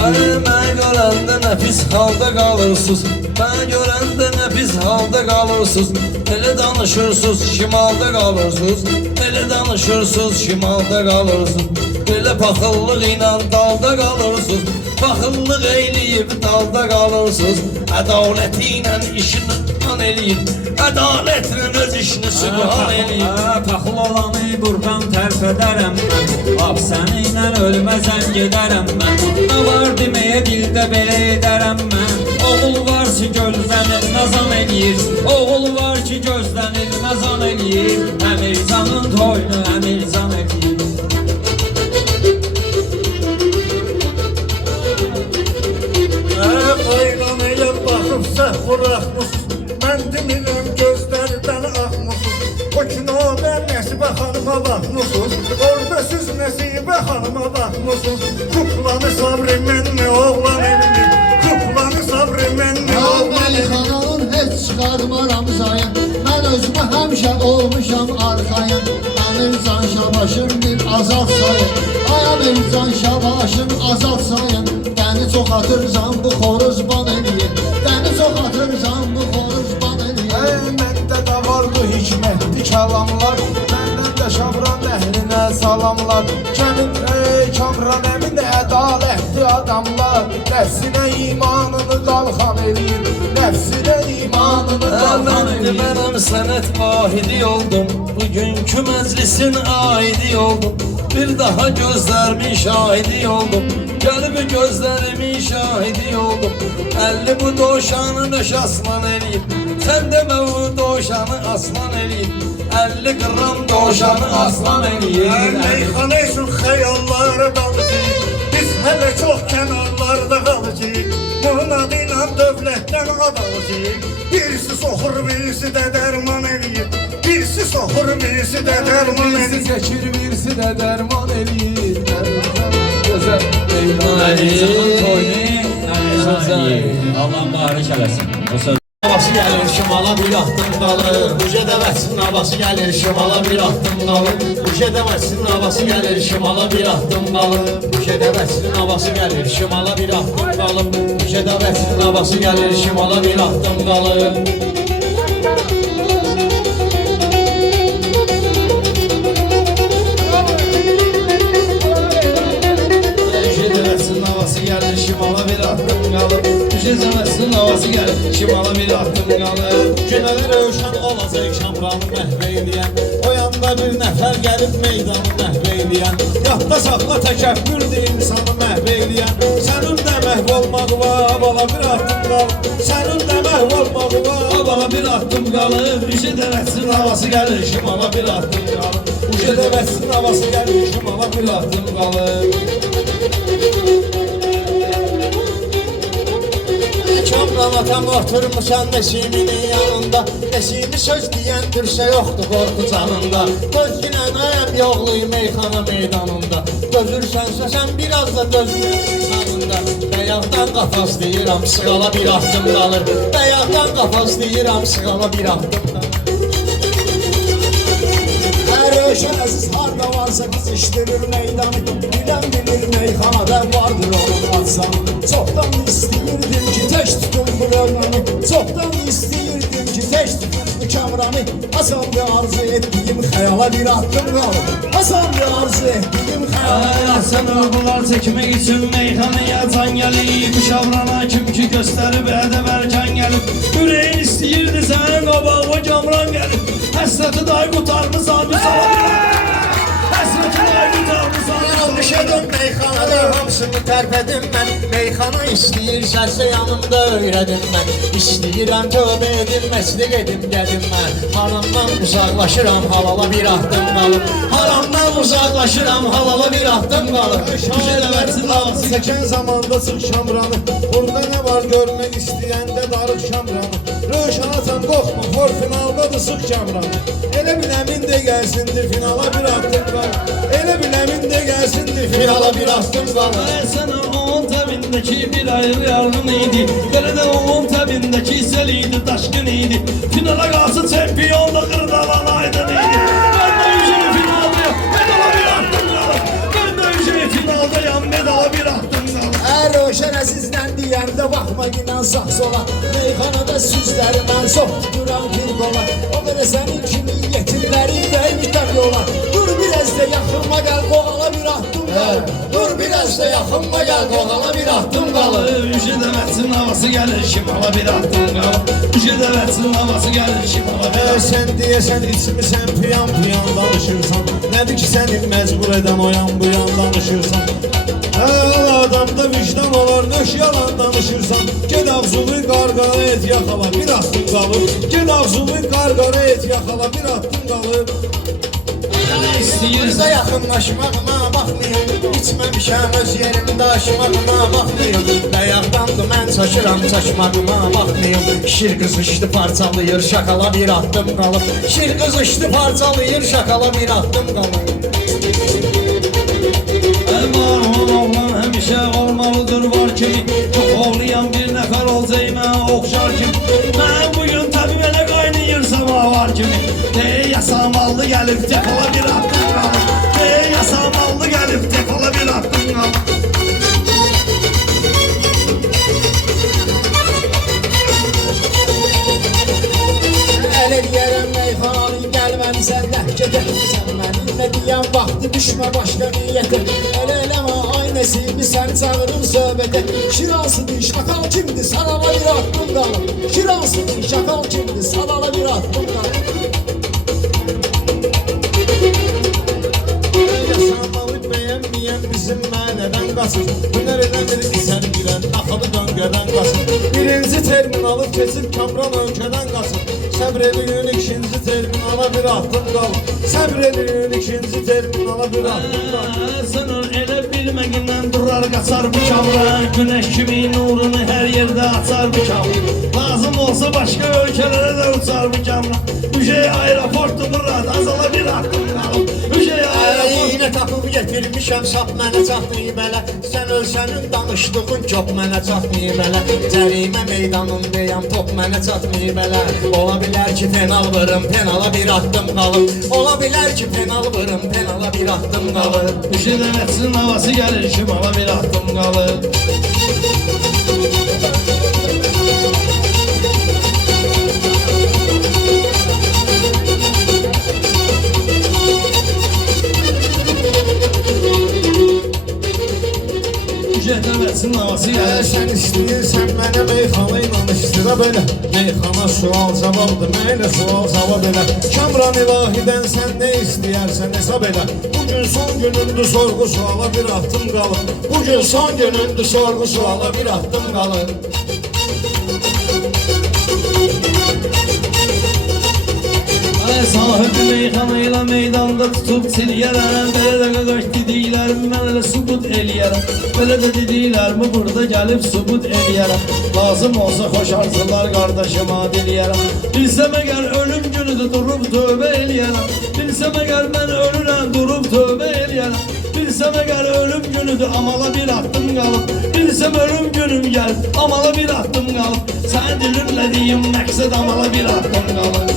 Mən görəndə nə pis halda qalırsınız, mən görəndə nə pis halda qalırsınız. Elə danışırsınız, şimalda qalırsınız, elə danışırsınız, şimalda qalırsınız. Elə paxıllıq ilə dalda qalırsınız, paxıllıq eyləyib dalda qalırsınız. Ədaləti ilə işini an eləyir, ədalətlə öz işini sübhan eləyir. Paxıl olanı burdan tərf edərəm mən, laf səninlə ölməzəm gedərəm mən. Nə var deməyə dildə belə edərəm mən. Oğul var ki gözlənir nazan eləyir, oğul var ki gözlənir nazan eləyir. Əmirzanın toyunu Əmirzan eləyir. Qayğan elə baxıb səhv buraxmışsın, mən demirəm gözlərdən axmışsın. O kinoda Nəsibə xanıma baxmışsınız, orada siz Nəsibə xanıma baxmışsınız. Kuklanı sabrı mənlə oğlan eləyir, kuklanı sabrı mənlə oğlan eləyir. Xanalın heç çıxarmaram zayın, mən özümə həmişə olmuşam arxayın. Əmircan Şabaşın bir azad sayın, ay Əmircan Şabaşın azad sayın. Dəni çox atırsan bu xoruz ban eləyir, dəni çox atırsan bu xoruz ban eləyir. Məndə də vardı hikmətli kəlamlar, məndən də Şabran əhlinə salamlar. Kamran əmin ədalətli adamlar, nəfsinə imanını qalxan eləyir, nəfsinə imanını qalxan eləyir. Mənəm sənət vahidi oldum, bugünkü məclisin aidi oldum. Bir daha gözlərimin şahidi oldum, gəlib gözlərimin şahidi oldum. 50 bu doşanı nöş aslan eləyib, sən demə bu doşanı aslan eləyib. 50 qram doşanı aslan eləyib. Meyxana üçün xəyallara dalıcıyıq, biz hələ çox kənarlarda qalıcıyıq. Bunun adı ilə dövlətdən adalıcıyıq. Birisi soxur, birisi də dərman eləyir, birisi soxur, birisi də dərman eləyir. Birisi çəkir, birisi də dərman eləyir. Gözəl Əmirzanın toyunu Əmirzan eləyir. Allah mübarək eləsin. O söz Havası gəlir şimala bir atdım qalır, Uca dəvəsin havası gəlir şimala bir atdım qalır. Uca dəvəsin havası gəlir şimala bir atdım qalır. Uca dəvəsin havası gəlir şimala bir atdım qalır. Uca dəvəsin havası gəlir şimala bir atdım qalır. Şimala bir adım qalıb, Cəzəməsin havası gəlir, şimala bir adım qalıb. Günəli rövşən olacaq Şamranı məhv eyləyən, o yanda bir nəfər gəlib meydanı məhv eyləyən. Yadda saxla təkəbbürdür insanı məhv eyləyən. Sənin də məhv olmağı var, bala bir adım qalıb. Sənin də məhv olmağı var, bala bir adım qalıb. Üşə dəvəsin havası gəlir, şimala bir adım qalıb. Üşə dəvəsin havası gəlir, şimala bir adım qalıb. Kamran atam oturmuşan Nesiminin yanında, Nesimi söz deyən dürsə yoxdur qorxu canında. Göz günənəyəm yoxluyum meyxana meydanında, Dözürsənsə sən biraz da dözməyəm yanında. Bəyaqdan qafaz deyirəm sığala bir adım qalır, Bəyaqdan qafaz deyirəm sığala bir adım qalır. Hər ölşən əziz harda varsa biz işdirir meydanı, Bilən bilir meyxanada vardır onun atsanı. Çoxdan istəyirdim ki tək tutum bu dövranı, Çoxdan istəyirdim ki tək tutum bu kamranı. Hasan bir arzu etdiyim xəyala bir adım qalır, Hasan bir arzu etdiyim xəyala bir adım qalır. Sən uyğular çəkmək üçün meyxanaya can gəlib, Bu şabrana kim ki göstərib ədəb ərkən gəlib. Ürəyin istəyirdi sənin qabağı kamran gəlib, Həsrəti day qutarmısan bir Həsrəti day qutarmısan bir Düşədim meyxanada hamısını tərpədim mən, Meyxana istəyirsənsə yanımda öyrədim mən. İstəyirəm tövbə edim, məsliq edim gədim mən. Haramdan uzaqlaşıram, halala bir adım qalıb. Haramdan uzaqlaşıram, halala bir adım qalıb. Şəhərlərin havası çəkən zamanda çıx Şamranı, orada nə var görmək istəyirəm. gör finaldadır sıx Kamran. Elə bil əmin də gəlsindir finala bir addım qalır. Elə bil əmin də gəlsindir finala bir addım qalır. Sana onun təbindəki bir ayrı yarğın idi. Belə də onun təbindəki sel idi, daşqın idi. Finala qalsı çempiyonluq qırdalan aydın idi. Ben de yüzünü finaldayım, medala bir addım qalır. Ben de yüzünü finaldayım, medala bir addım qalır. Roşen əzizdən deyəndə baxma inan sağ sola. Meyxanada süzlərimən çox duran bir qola. O qədər sənin kimi yetimləri vermişəm yola. Dur biraz da yaxınma gəl qoğala bir addım qalır. Dur biraz da yaxınma gəl qoğala bir addım qalır. Üşədəməsin havası gəlir şimala bir addım qalır. Üşədəməsin havası gəlir şimala bir addım qalır. Sən deyəsən içmisən piyan piyan danışırsan. Nədir ki sənin məcbur edən o yan bu yan danışırsan. Adamda vicdan olar, nöş yalan danışırsan. Ged ağzını qarqara et yaxala, bir addım qalır. Ged ağzını qarqara et yaxala, bir addım qalır. İstəyirsə yaxınlaşmağıma baxmayın. İçməmişəm öz yerimdə aşmağıma baxmayın. Dayaqdandır mən çaşıram çaşmağıma baxmayın. Şir qızışdı parçalayır şakala bir addım qalır. Şir qızışdı parçalayır şakala bir addım qalır. Elmarun oğlan həmişə olmalıdır var kimi. Çox oğlayan bir nəfər olsayım mən oxşar kimi. Mən bugün tabi belə qaynayırsam var kimi. Yasamallı gəlib defola bir addım qalır. Yasamallı gəlib defola bir addım qalır. Ələ deyərəm meyxananın gəlməlisən də gedəmsən mənimlə deyən vaxtı düşmə başqa niyyətə. Elə eləmə aynəsimi səni çağırın söhbətə. Şiransıdır şakal kimdir sanala bir addım qalır. Şiransıdır şakal kimdir sanala bir addım qalır. Yaşamalı bəyənməyən bizim mənədən qaçır. Hünər edən bir sən girən daxalı döngədən qaçır. Birinci terminalı keçib Kamran ölkədən qaçır. Səbr edin ikinci terminala bir addım qalır. Səbr edin ikinci terminala bir addım qalır. Sınır elə bilməgindən durar qaçar bu Kamran. Günəş kimi nurunu hər yerdə açar bu Kamran. Lazım olsa başqa ölkələrə də uçar bu Kamran. Üşey aeroportdur azala bir addım qalır. Üşey aeroport. Yine tapıb getirmişəm sap mənə çatmayıb elə. Sən ölsənin danışdığın çox mənə çatmayıb elə. Cərimə meydanındayam top mənə çatmayıb elə. Ola bilər ki penal vırım penala bir addım qalır. Ola bilər ki penal vırım penala bir addım qalır. Üşədəməsin havası gəlir şimala bir addım qalır. Üşədəməsin havası gəlir. Sən istəyirsən mənə meyxana ilə iştira belə. Meyxana sual cavabdır, mənə sual cavab elə. Kamran ilahidən sən nə istəyərsən hesab elə. Bugün son günündür sorğu suala bir addım qalır. Bugün son günündür sorğu suala bir addım qalır. Sahibi meyxanayla meydanda tutub siliyərəm. Belə də qaqaş dediklərimi mən elə subut eləyərəm. Belə də dediklərimi burada gəlib subut eləyərəm. Lazım olsa xoş arzular qardaşıma diliyərəm. Bilsəm əgər ölüm günüdür durub tövbə eləyərəm. Bilsəm əgər mən ölürəm durub tövbə eləyərəm. Bilsəm əgər ölüm günüdür amala bir addım qalıb. Bilsəm ölüm günüm gəlib amala bir addım qalıb. Sən dilinlə deyim məqsəd amala bir addım qalıb.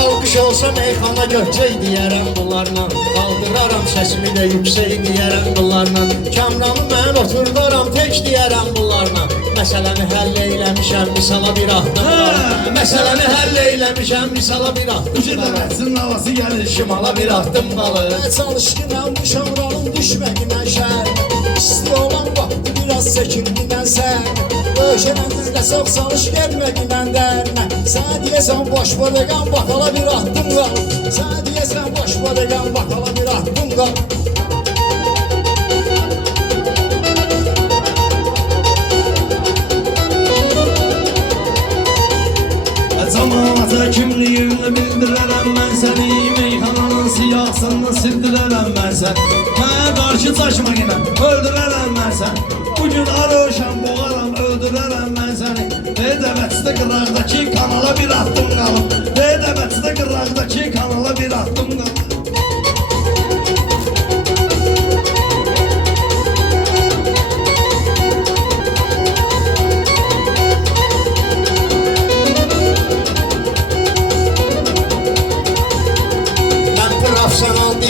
Alqış olsa meyxana göçək deyərəm bunlarla. Qaldıraram səsimi də yüksək deyərəm bunlarla. Kamranı mən oturdaram tək deyərəm bunlarla. Məsələni həll eyləmişəm misala bir addım qalır. Məsələni həll eyləmişəm misala bir addım qalır. Üşədəməsin havası gəlir şimala bir addım qalır. Çalışqınam bu şamranın düşməginə şər. İsti olan vaxtı biraz çəkindindən sən. Döşənən dizlə çox çalış gəlməginən dərmə. Sənə deyəsən boş bodeqan bakala bir addım qalır. Sənə deyəsən boş bodeqan bakala bir addım qalır. Zamanata kimliyini bildirərəm mən səni. Meyxananın siyahısını sildirərəm mən sən. Mənə qarşı Başı saçma yine öldürərəm mən səni. Bugün aroşam boğaram öldürərəm mən səni. Redəbəçdə qıraqdakı kanala bir attım qalıb. Redəbəçdə qıraqdakı kanala bir attım qalıb.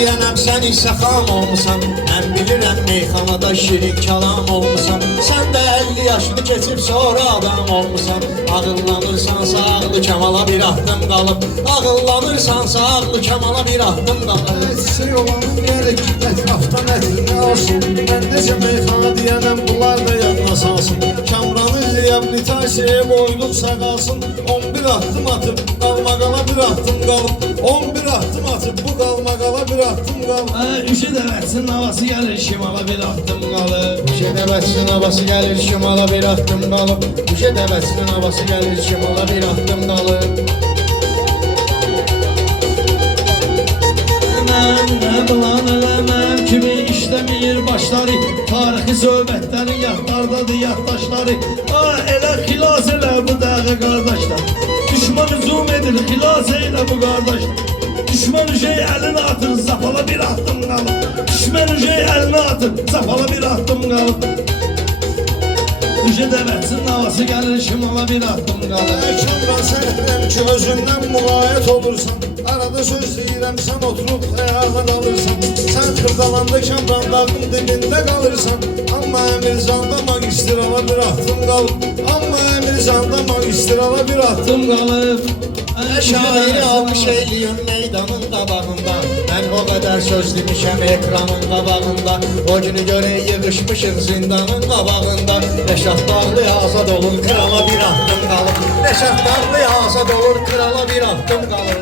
Diyənəm sən isə xam olmusan. Mən bilirəm meyxanada şirin kalam olmusan. Sən də 50 yaşını keçib sonra adam olmusan. Ağıllanırsansa ağlı kamala bir ahdım qalıb. Ağıllanırsansa ağlı kamala bir ahdım qalıb. Etsin olanın gerek ətrafdan ətrinə olsun. Mən necə meyxana diyənəm bunlar da yadına salsın. Kamranın reabilitasiyaya boyluqsa qalsın. 11 ahdım atıb qalmaqala bir ahdım qalıb. 11 ahdım atıb bu qalmaqala bir ahdım qalıb. Üşü dəvətsin havası gəlir şimala bir ahdım qalıb. Üşə dəvətsin havası gəlir şimala bir ahdım qalıb. Üşə dəvətsin havası gəlir şimala bir ahdım qalıb. Nə bilan eləməm kimi işləmir başları. Tarixi söhbətlərin yadlardadır yaddaşları. Elə xilas elə bu dağı qardaşlar. Düşman hücum edir xilas elə bu qardaşlar. Düşman şey elini atır zapala bir attım qalıb. Düşman şey elini atır zapala bir attım qalıb. Düşə dəvətsin havası gəlir şimala bir attım qalıb. Kamran sən edirəm ki özündən müğayət olursan. Arada söz deyirəm sən oturub ayağa qalırsan. Sən xırdalanda Kamran dağın dibində qalırsan. Amma Əmirzanda magistrala bir attım qalıb. Amma Əmirzanda magistrala bir attım qalıb. Şairi almış eyliyim meydanın qabağında. Mən o qədər söz demişəm ekranın qabağında. O günü görə yığışmışıq zindanın qabağında. Rəşad Dağlı azad olur krala bir ahdım qalıb. Rəşad Dağlı azad olur krala bir ahdım qalıb.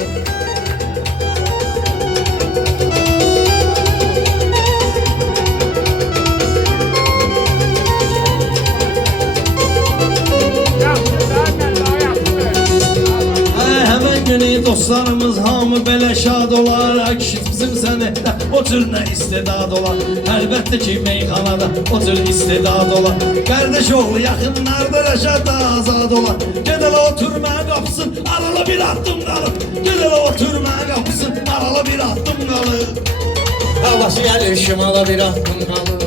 Dostlarımız hamı belə şad olar. Kişi bizim səni o cür nə istedad olar. Əlbəttə ki meyxanada o cür istedad olar. Qardaş oğlu yaxınlarda rəşad da azad olar. Gedələ oturmaya qapısın arala bir attım qalıb. Gedələ oturmaya qapısın arala bir attım qalıb. Havası gəlir şimala bir ahdım qalıb.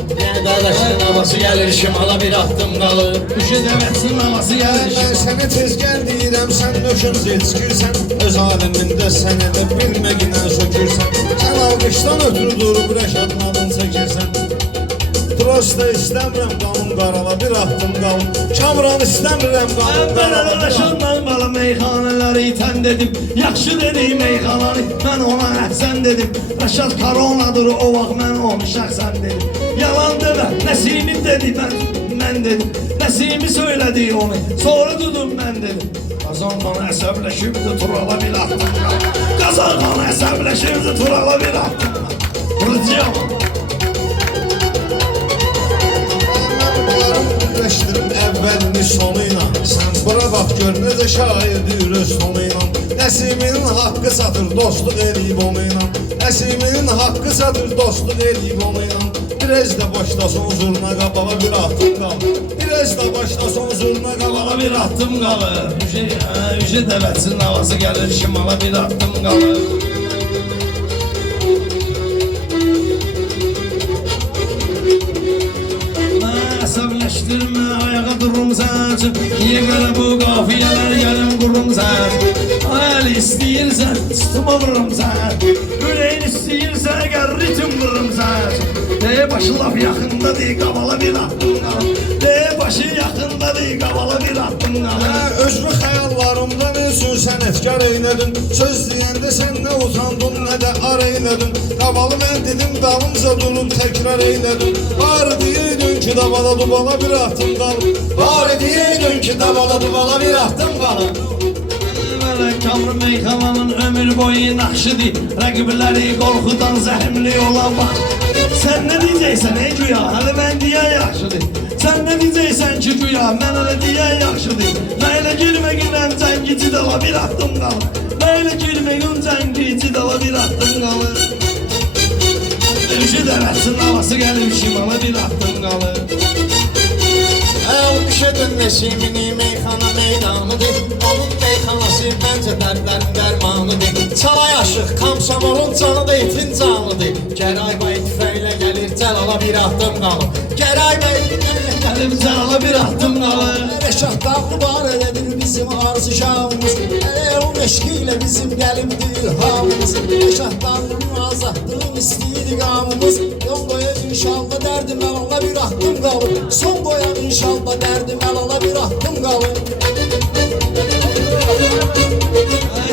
Dəvətsin havası gəlir şimala bir ahdım qalıb. Düşə dəvətsin havası gəlir şimala. Mən sənə tez gəl deyirəm sən nöşün zilçikirsən. Öz aləmində sənə də bilməginə sökürsən. Sən alqışdan ötürü durub Rəşadın adını çəkirsən. Prosta istəmirəm qanun qarala bir ahdım qalıb. Kamran istəmirəm qanun qarala bir ahdım qalıb. Mən meyxanələri itən dedim. Yaxşı dedim meyxanəni mən ona əhsən dedim. Rəşad Karonadır o vaxt mən onu şəxsən dedim. Yalan demə Nəsimi dedi mən dedim. Nəsimi söyledi onu sonra dudum mən dedim. Qazandan əsəbləşibdi turala bir attım qalıb. Qazandan əsəbləşibdi turala bir attım qalıb. Rıcıyam. Birləşdirib əvvəlini sonuyla. Sən bura bax gör necə şair deyir öz sonuyla. Nəsiminin haqqı satır dostluq eləyib onuyla. Nəsiminin haqqı satır dostluq eləyib onuyla. Biraz da başlasın zurna qabağa bir attım qalıb. Biraz da başlasın zurna qabağa bir attım qalıb. Üşə dəvətsin havası gəlir şimala bir attım qalıb. Əsəbləşdirmə ayağa durum sən. Niyə görə bu qafiyələr gəlim qurum sən. Əl istəyirsən sıtıma vurum sən. Ürəyin istəyirsə əgər ritim vurum sən. Başı laf yaxındadır qavala bir attım qalıb. Başı yaxındadır qavala bir attım qalıb. Özlü xəyallarımdan üçün sənətkar eynədin. Söz deyəndə sən nə utandın nə də ar eynədin. Qavalı mən dedim dalımca durub təkrar eynədin. Bari deyirdin ki davala dubala bir attım qalıb. Bari deyirdin ki davala dubala bir attım qalıb. Kamrı meyxananın ömür boyu naxşıdır. Rəqibləri qorxudan zəhimli olan var. Sən nə deyəcəksən ey güya, hələ mən deyən yaxşıdır. Sən nə deyəcəksən ki güya, mən hələ deyən yaxşıdır. Mən elə girməyinəm cəngici dala bir attım qalıb. Mən elə girməyim cəngici dala bir attım qalıb. Kişi dəvətin havası gəlir şimala bir atdım qalır. Üşüdün Nesimini meyxana meydanıdır. Onun meyxanası məncə dərdlərin dərmanıdır. Çalay aşıq Komsomolun canı da itin canıdır. Gəray bəy tüfəklə gəlir Cəlala bir atdım qalır. Gəray bəy tüfəklə gəlir Cəlala bir atdım qalır. Rəşad dağlı barədir bizim arzu şahımız. O meşkiyle bizim gəlimdir ilhamımız. Rəşad dağlının azadlığın istiqamımız. Son qoyar inşallah dərdim əlala bir atdım qalır. Son qoyar inşallah dərdim əlala bir atdım qalır.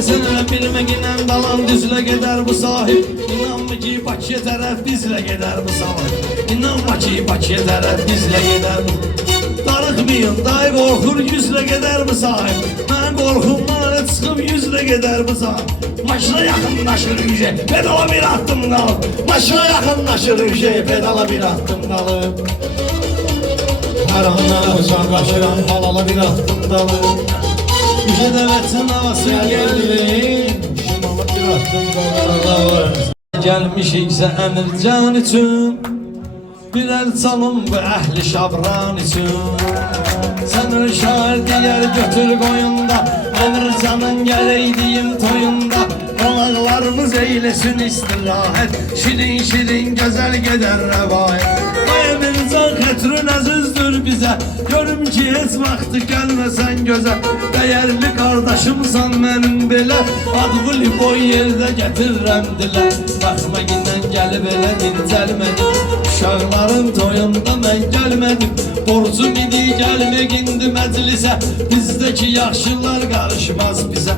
Sən elə bilmə ginən dalan düzlə gedər bu sahib. İnanma ki Bakıya tərəf bizlə gedər bu sahib. İnanma ki Bakıya tərəf bizlə gedər bu. Darıxmayın, day qorxur yüzlə gedər bu sahib. Mən qorxumdan çıxıb yüzlə gedər bu sahib. Maşına yaxınlaşır yüce, pedala bir atdım qalıb. Maşına yaxınlaşır yüce, pedala bir atdım qalıb. Hər andan uzaqlaşıram, halala bir atdım qalıb. Yüce dəvətin havası gəlir, şimala bir atdım qalıb. Gəlmişiksə Əmircan üçün, bir əl çalın bu əhli Şabran üçün. Sən öl şair deyər götür qoyunda, Əmircanın gələydiyim toyunda. Qonaqlarımız eylesin istirahət, şirin şirin gözəl gedər rəvayət. Əmircan xətrün əzizdir bizə, görüm ki heç vaxtı gəlməsən gözə. Dəyərli qardaşımsan mənim belə, advuli boy yerdə gətirirəm dilə. Baxma gindən gəlib elə dincəlmədim, uşaqların toyunda mən gəlmədim. Borcum idi gəlmək indi məclisə, bizdəki yaxşılar qarışmaz bizə.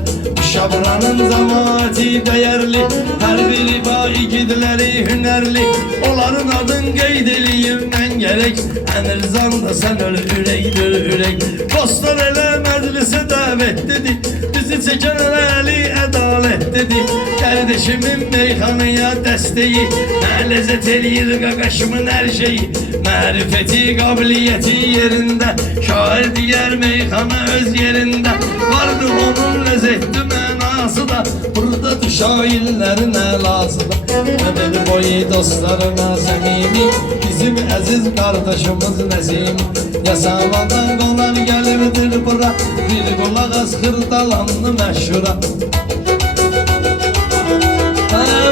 Şabranın cəmaati dəyərli, hər biri baigidləri hünərli. Onların adın qeyd eləyim mən gərək, Əmircan da sən öl ürəkdir ürək. Dostlar elə məclisə dəvət dedi, bizi çəkən əli ədalət dedi. Qardeşimin meyxanıya dəstəyi, nə ləzzət eləyir qaqaşımın hər şeyi. Mərifəti, qabiliyyəti yerində, şair digər meyxana öz yerində. Vardı onun ləzzətli mənası da, buradadır şairlərin əlası da. Ömür boyu dostlarına səmimi, bizim əziz qardaşımız Nəzim. Yasavadan qonar gəlirdir bura, bir qulaq az xırdalanlı məşhura.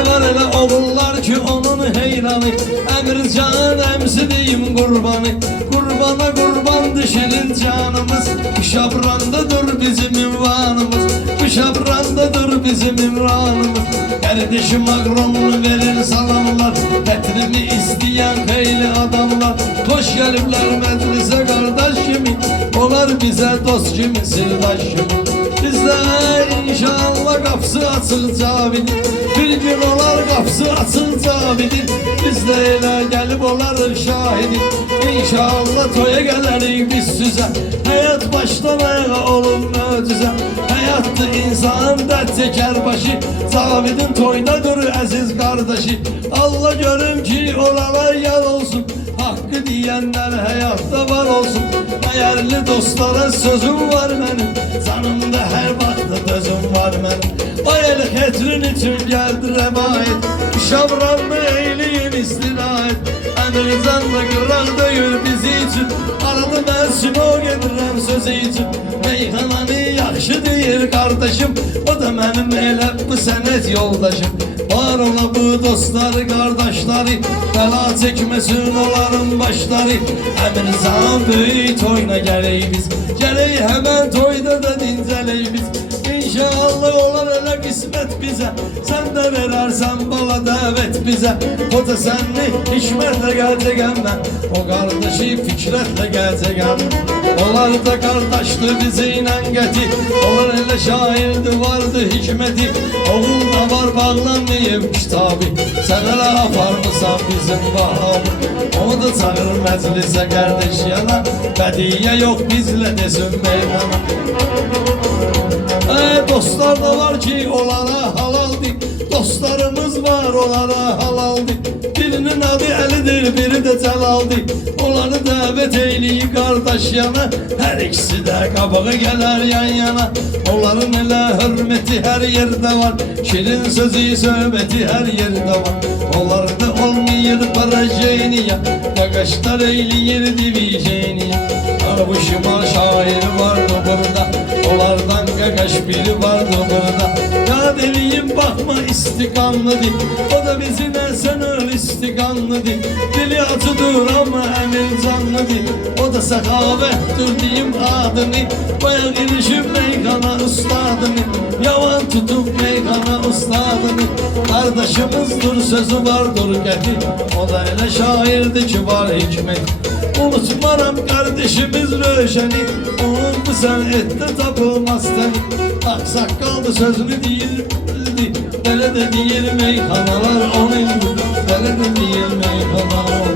Var elə oğullar ki onun heyranı, Əmircan əmsi deyim qurbanı. Qurbana qurbandı şirin canımız, bu Şabrandadır bizim ünvanımız. Bu Şabrandadır bizim ünvanımız. Kardeşim Agronunu verir salamlar, Qətrimi istəyən xeyli adamlar. Hoş gəliblər məclisə qardaş kimi, onlar bizə dost kimi, sirdaş kimi. Bizdə inşallah qapısı açıq Cavidin, bir gün olar qapısı açıq Cavidin. Bizdə elə gəlib olar şahidin, İnşallah toya gələrik biz sizə. Həyat başdan ayağa olub möcüzə, həyatdır insan dərd çəkər başı. Cavidin toydadır əziz qardaşı, Allah görüm ki oralar yad olsun, haqqı deyənlər həyatda var olsun. Dəyərli dostlara sözüm var mənim, canımda hər vaxtda dözüm var mənim. Ay el xətrin üçün gəldi rəvayət, Şabranlı eyliyin istirahət. Əmircanla qıraq döyür bizi üçün, aralı mərsin o gedirəm sözü üçün. Meyxananı yaxşı deyir qardaşım, o da mənim elə bu sənət yoldaşım. Var ola bu dostları, qardaşları, bəla çəkməsin onların başları. Əmircan böyük toyuna gələk biz, gələk həmən toyda da dincələk biz. İnşallah olar elə qismət bizə, sən də verərsən bala dəvət bizə. O da sənli hikmətlə gəlcəkəm mən, o qardaşı fikrətlə gəlcəkəm. Onlar da qardaşdı bizi ilə qəti, onlar elə şairdi vardı hikməti. Oğul da var bağlanmayıb kitabı, sən elə aparmısan bizim bahabı. Onu da çağır məclisə qardaş yana, bədiyyə yox bizlə desin meyxana. Dostlar da var ki onlara halaldır, dostlarımız var onlara halaldır. Birinin adı Əlidir, biri də Cəlaldır, onları dəvət eyləyib qardaş yana. Hər ikisi də qabağa gələr yan yana, onların elə hörməti hər yerdə var, şirin sözü söhbəti hər yerdə var. Onlarda olmayıb deyir parajeniya, Yaqaşlar eyliyir divijeniya. Bu şimal şairi vardı burada, onlardan qaqaş biri vardı burada. Ya deliyim bakma istiqanlıdır, o da bizimle sen öl istiqanlıdır. Dili atıdır ama emir canlıdır, o da sekavettir diyeyim adını. Bayağı girişim meykana ustadını, yavan tutup meykana ustadını. Kardeşimizdir sözü vardır getir, o da elə şairdir ki var hikmet. Unutmaram kardeşimiz Röşen'i, onun bu senette tapılmazdı. Aksakallı sözünü değil bildi, böyle de değil meyhanalar onun, böyle de değil meyhanalar.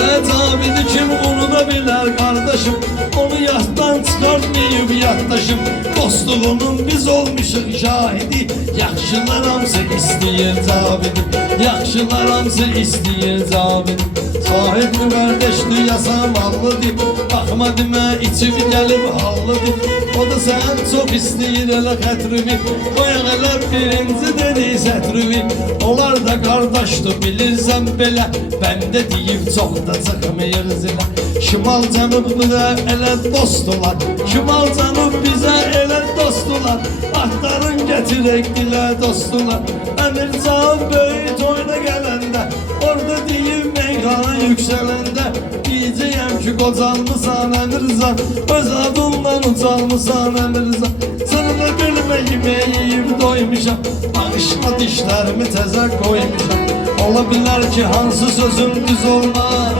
Evet abidi kim onu da bilir kardeşim, onu yattan çıkartmayıp yattaşım. Dostluğunun biz olmuşuk şahidi, yakşılar hamsı isteyir tabidim, yakşılar hamsı isteyir tabidim. Sahip mi kardeşli yasamallıdır, bakma deme içimi gelip hallıdır. O da sen çok isteyir elə xətrimi, qoyaq elə birinci dedi sətrimi. Onlar da kardeşti bilirsən belə, ben de deyib çox da çıxmayır zilə. Şimal canıb bizə elə dostdular, şimal canıb bizə elə dostdular. Ahtarın gətirək dilə dostdular. Əmir Can böyük toyuna gələndə, orada deyib meykana yüksələndə, diyeceğim ki qocalmısan Əmircan, öz adımdan ucalmısan Əmircan. Sənə bilməyimi yiyib doymuşam, bağışla dişlərimi təzə qoymuşam. Ola bilər ki hansı sözüm düz olmaz,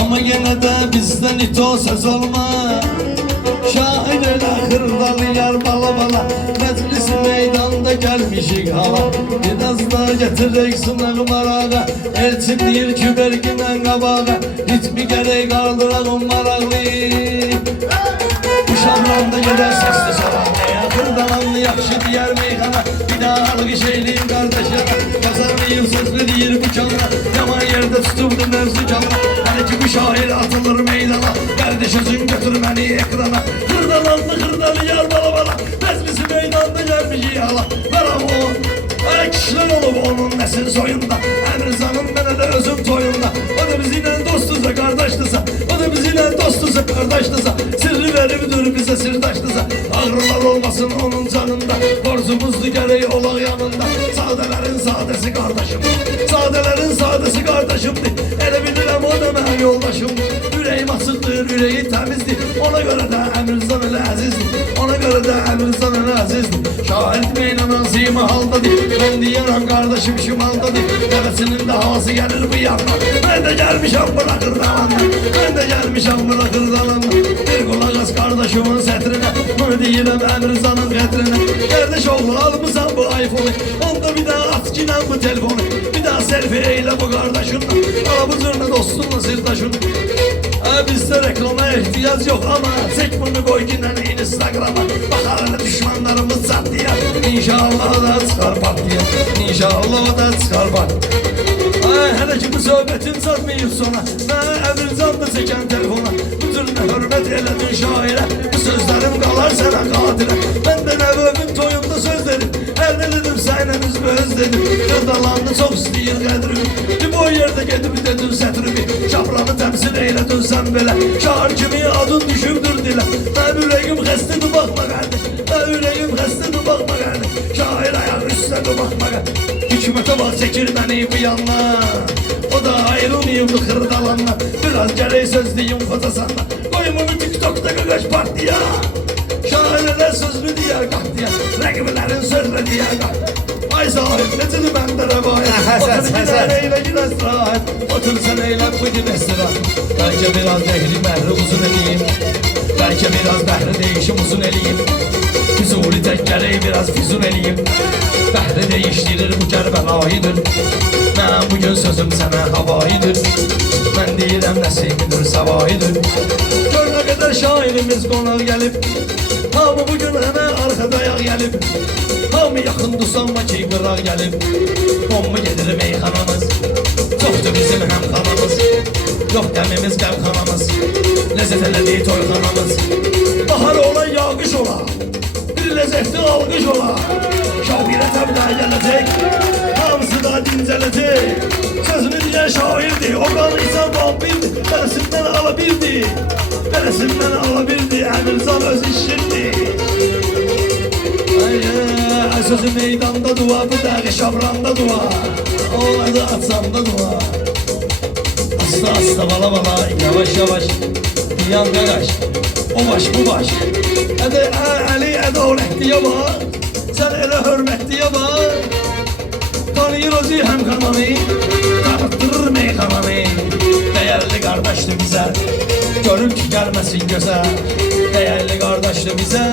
ama yenə də bizdən ito söz olmaz. Şair elə xırdalayar bala bala, məclis meydanda gəlmişik hala. Biraz da gətirək sınağı marağa, elçi deyir ki verginən qabağa, ritmi gərək qaldırağım maraqlı. Bu şabranda gedər səsli soran, xırdalanlı yaxşı deyər meyxana. Bir daha alqış eyləyin qardeşə, qazanlayır sözlü deyir bu kamera. Yaman yerdə tutubdu mövzu kamera, hələ ki bu şair atılır meydana. Kardeş özün götür beni ekrana, xırdalanlı xırdalayar bala bala, məclisi meydanda gəlmişik hala. Bravo, kişiler olub onun nəsil soyunda, Əmircanın mənə də özüm toyunda. O da bizimlə dostdursa, qardaşdırsa, o da bizimlə dostdursa, qardaşdırsa, sirri veribdir bizə sirdaşdırsa, ağrılar olmasın onun canında, borcumuzdur gərək olaq yanında. Sadələrin sadəsi qardaşım, sadələrin sadəsi qardaşımdır, elə bilirəm o da mənim yoldaşımdır. Ürəyim açıqdır, ürəyi təmizdir, ona görə də Əmircan elə əzizdir, ona görə də Əmircan elə əzizdir. Şahid meylanan zima haldadır, ben deyərəm qardaşım şimaldadır, nəvəsinin də havası gəlir bu yanına. Ben də gəlmişəm buna xırdalanma, ben də gəlmişəm buna xırdalanma. Bir qulaq az qardaşımın sətrinə, bunu deyirəm Əmircanın xətrinə. Qardaş oğlu almısan bu iPhone-u, onda bir daha at ginən bu telefonu, bir daha selfie eylə bu qardaşınla, ala bu zırna dostunla sirdaşınla. Bizde reklama ihtiyaç yok ama çek bunu koy ginən Instagram'a, bakar hele düşmanlarımız çatlayar. İnşallah o da çıkar patlayar, inşallah o da çıkar bak. Hele ki bu söhbətin satmayıb sona, mənə Əmircan da çəkən telefona. Bu türlü hürmet elədin şairə, bu sözlərim qalar sənə qadirə. Mən də nəvəmin toyunda söz dedim, əldə dedim sənə üzbəüz dedim. Qırdalandı çox istəyir qədrimi, o yerdə gedib dedim sətrimi. Şapranı təmsil eylədin sən belə, şair kimi adın düşübdür dilə. Mən ürəyim xəstədir baxma qardeş, mən ürəyim xəstədir baxma qardeş. Şair ayaq üstədir baxma qardeş. Hükümətə bax çəkir məni bu yandan, o da ayrılmayıbdı xırdalanma. Biraz gərək söz deyim fotosanla, qoyum onu TikTok'da qaqaş partiya. Şairələr sözlü deyər qatdiya, rəqiblərin sözlə deyər qatdiya. Ay sahib, necədir məndə rəvayət, otur ginən eylə ginən sahib, otur sən eylə bu ginən sirayət. Bəlkə biraz nehri məhri uzun eləyim, bəlkə biraz bəhri deyişim uzun eləyim. Füzuli tək gərək biraz füzun eləyim, bəhri deyişdirir bu Kərbəlayıdır. Mən bugün sözüm sənə havayıdır, mən deyirəm nəsimidir savayıdır. Gör nə qədər şairimiz qonaq gəlib, hamı bugün həmə arxada ayaq gəlib. Hamı yaxındır sanma ki qıraq gəlib, bomba gedir meyxanamız, çoxdur bizim həmxanamız, yox dəmimiz qəmxanamız, ləzzət elədi toyxanamız. Bahar ola, yağış ola, bir ləzzətli alqış ola, şairə təbdə gələcək, hamısı da dincələcək. Sözünü deyən bildi, neresinden alabildi, neresinden alabildi, Emircan öz işini. Sözü meydanda dua, bu deli şabranda dua, oğladı atsam da dua. Asla asla bala bala, yavaş yavaş, yan yavaş, o baş bu baş. Hadi Ali, hadi öğretti ya bak, sen ele hürmetti ya bak. Tanıyır o hem kananı, tanıttırır meykananı. Değerli kardeşti bize, görüm ki gelmesin göze. Değerli kardeşti bize,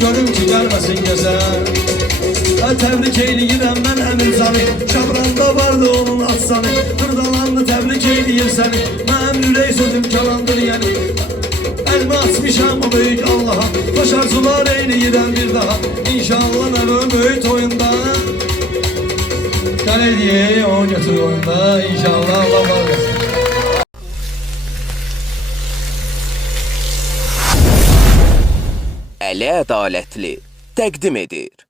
görüm ki gelmesin göze. Tebrik eyleyirəm mən Əmircanı, Şabranda vardı onun atsanı. Hırdalandı tebrik eyleyir səni, mənim ürək sözüm kalandır yəni. Əlimi açmışam o böyük Allaha, baş arzular eyleyirəm bir daha. İnşallah nəvə böyük oyunda, gəl ediyə o götür oyunda. İnşallah Allah var olsun. Əli Ədalətli təqdim edir.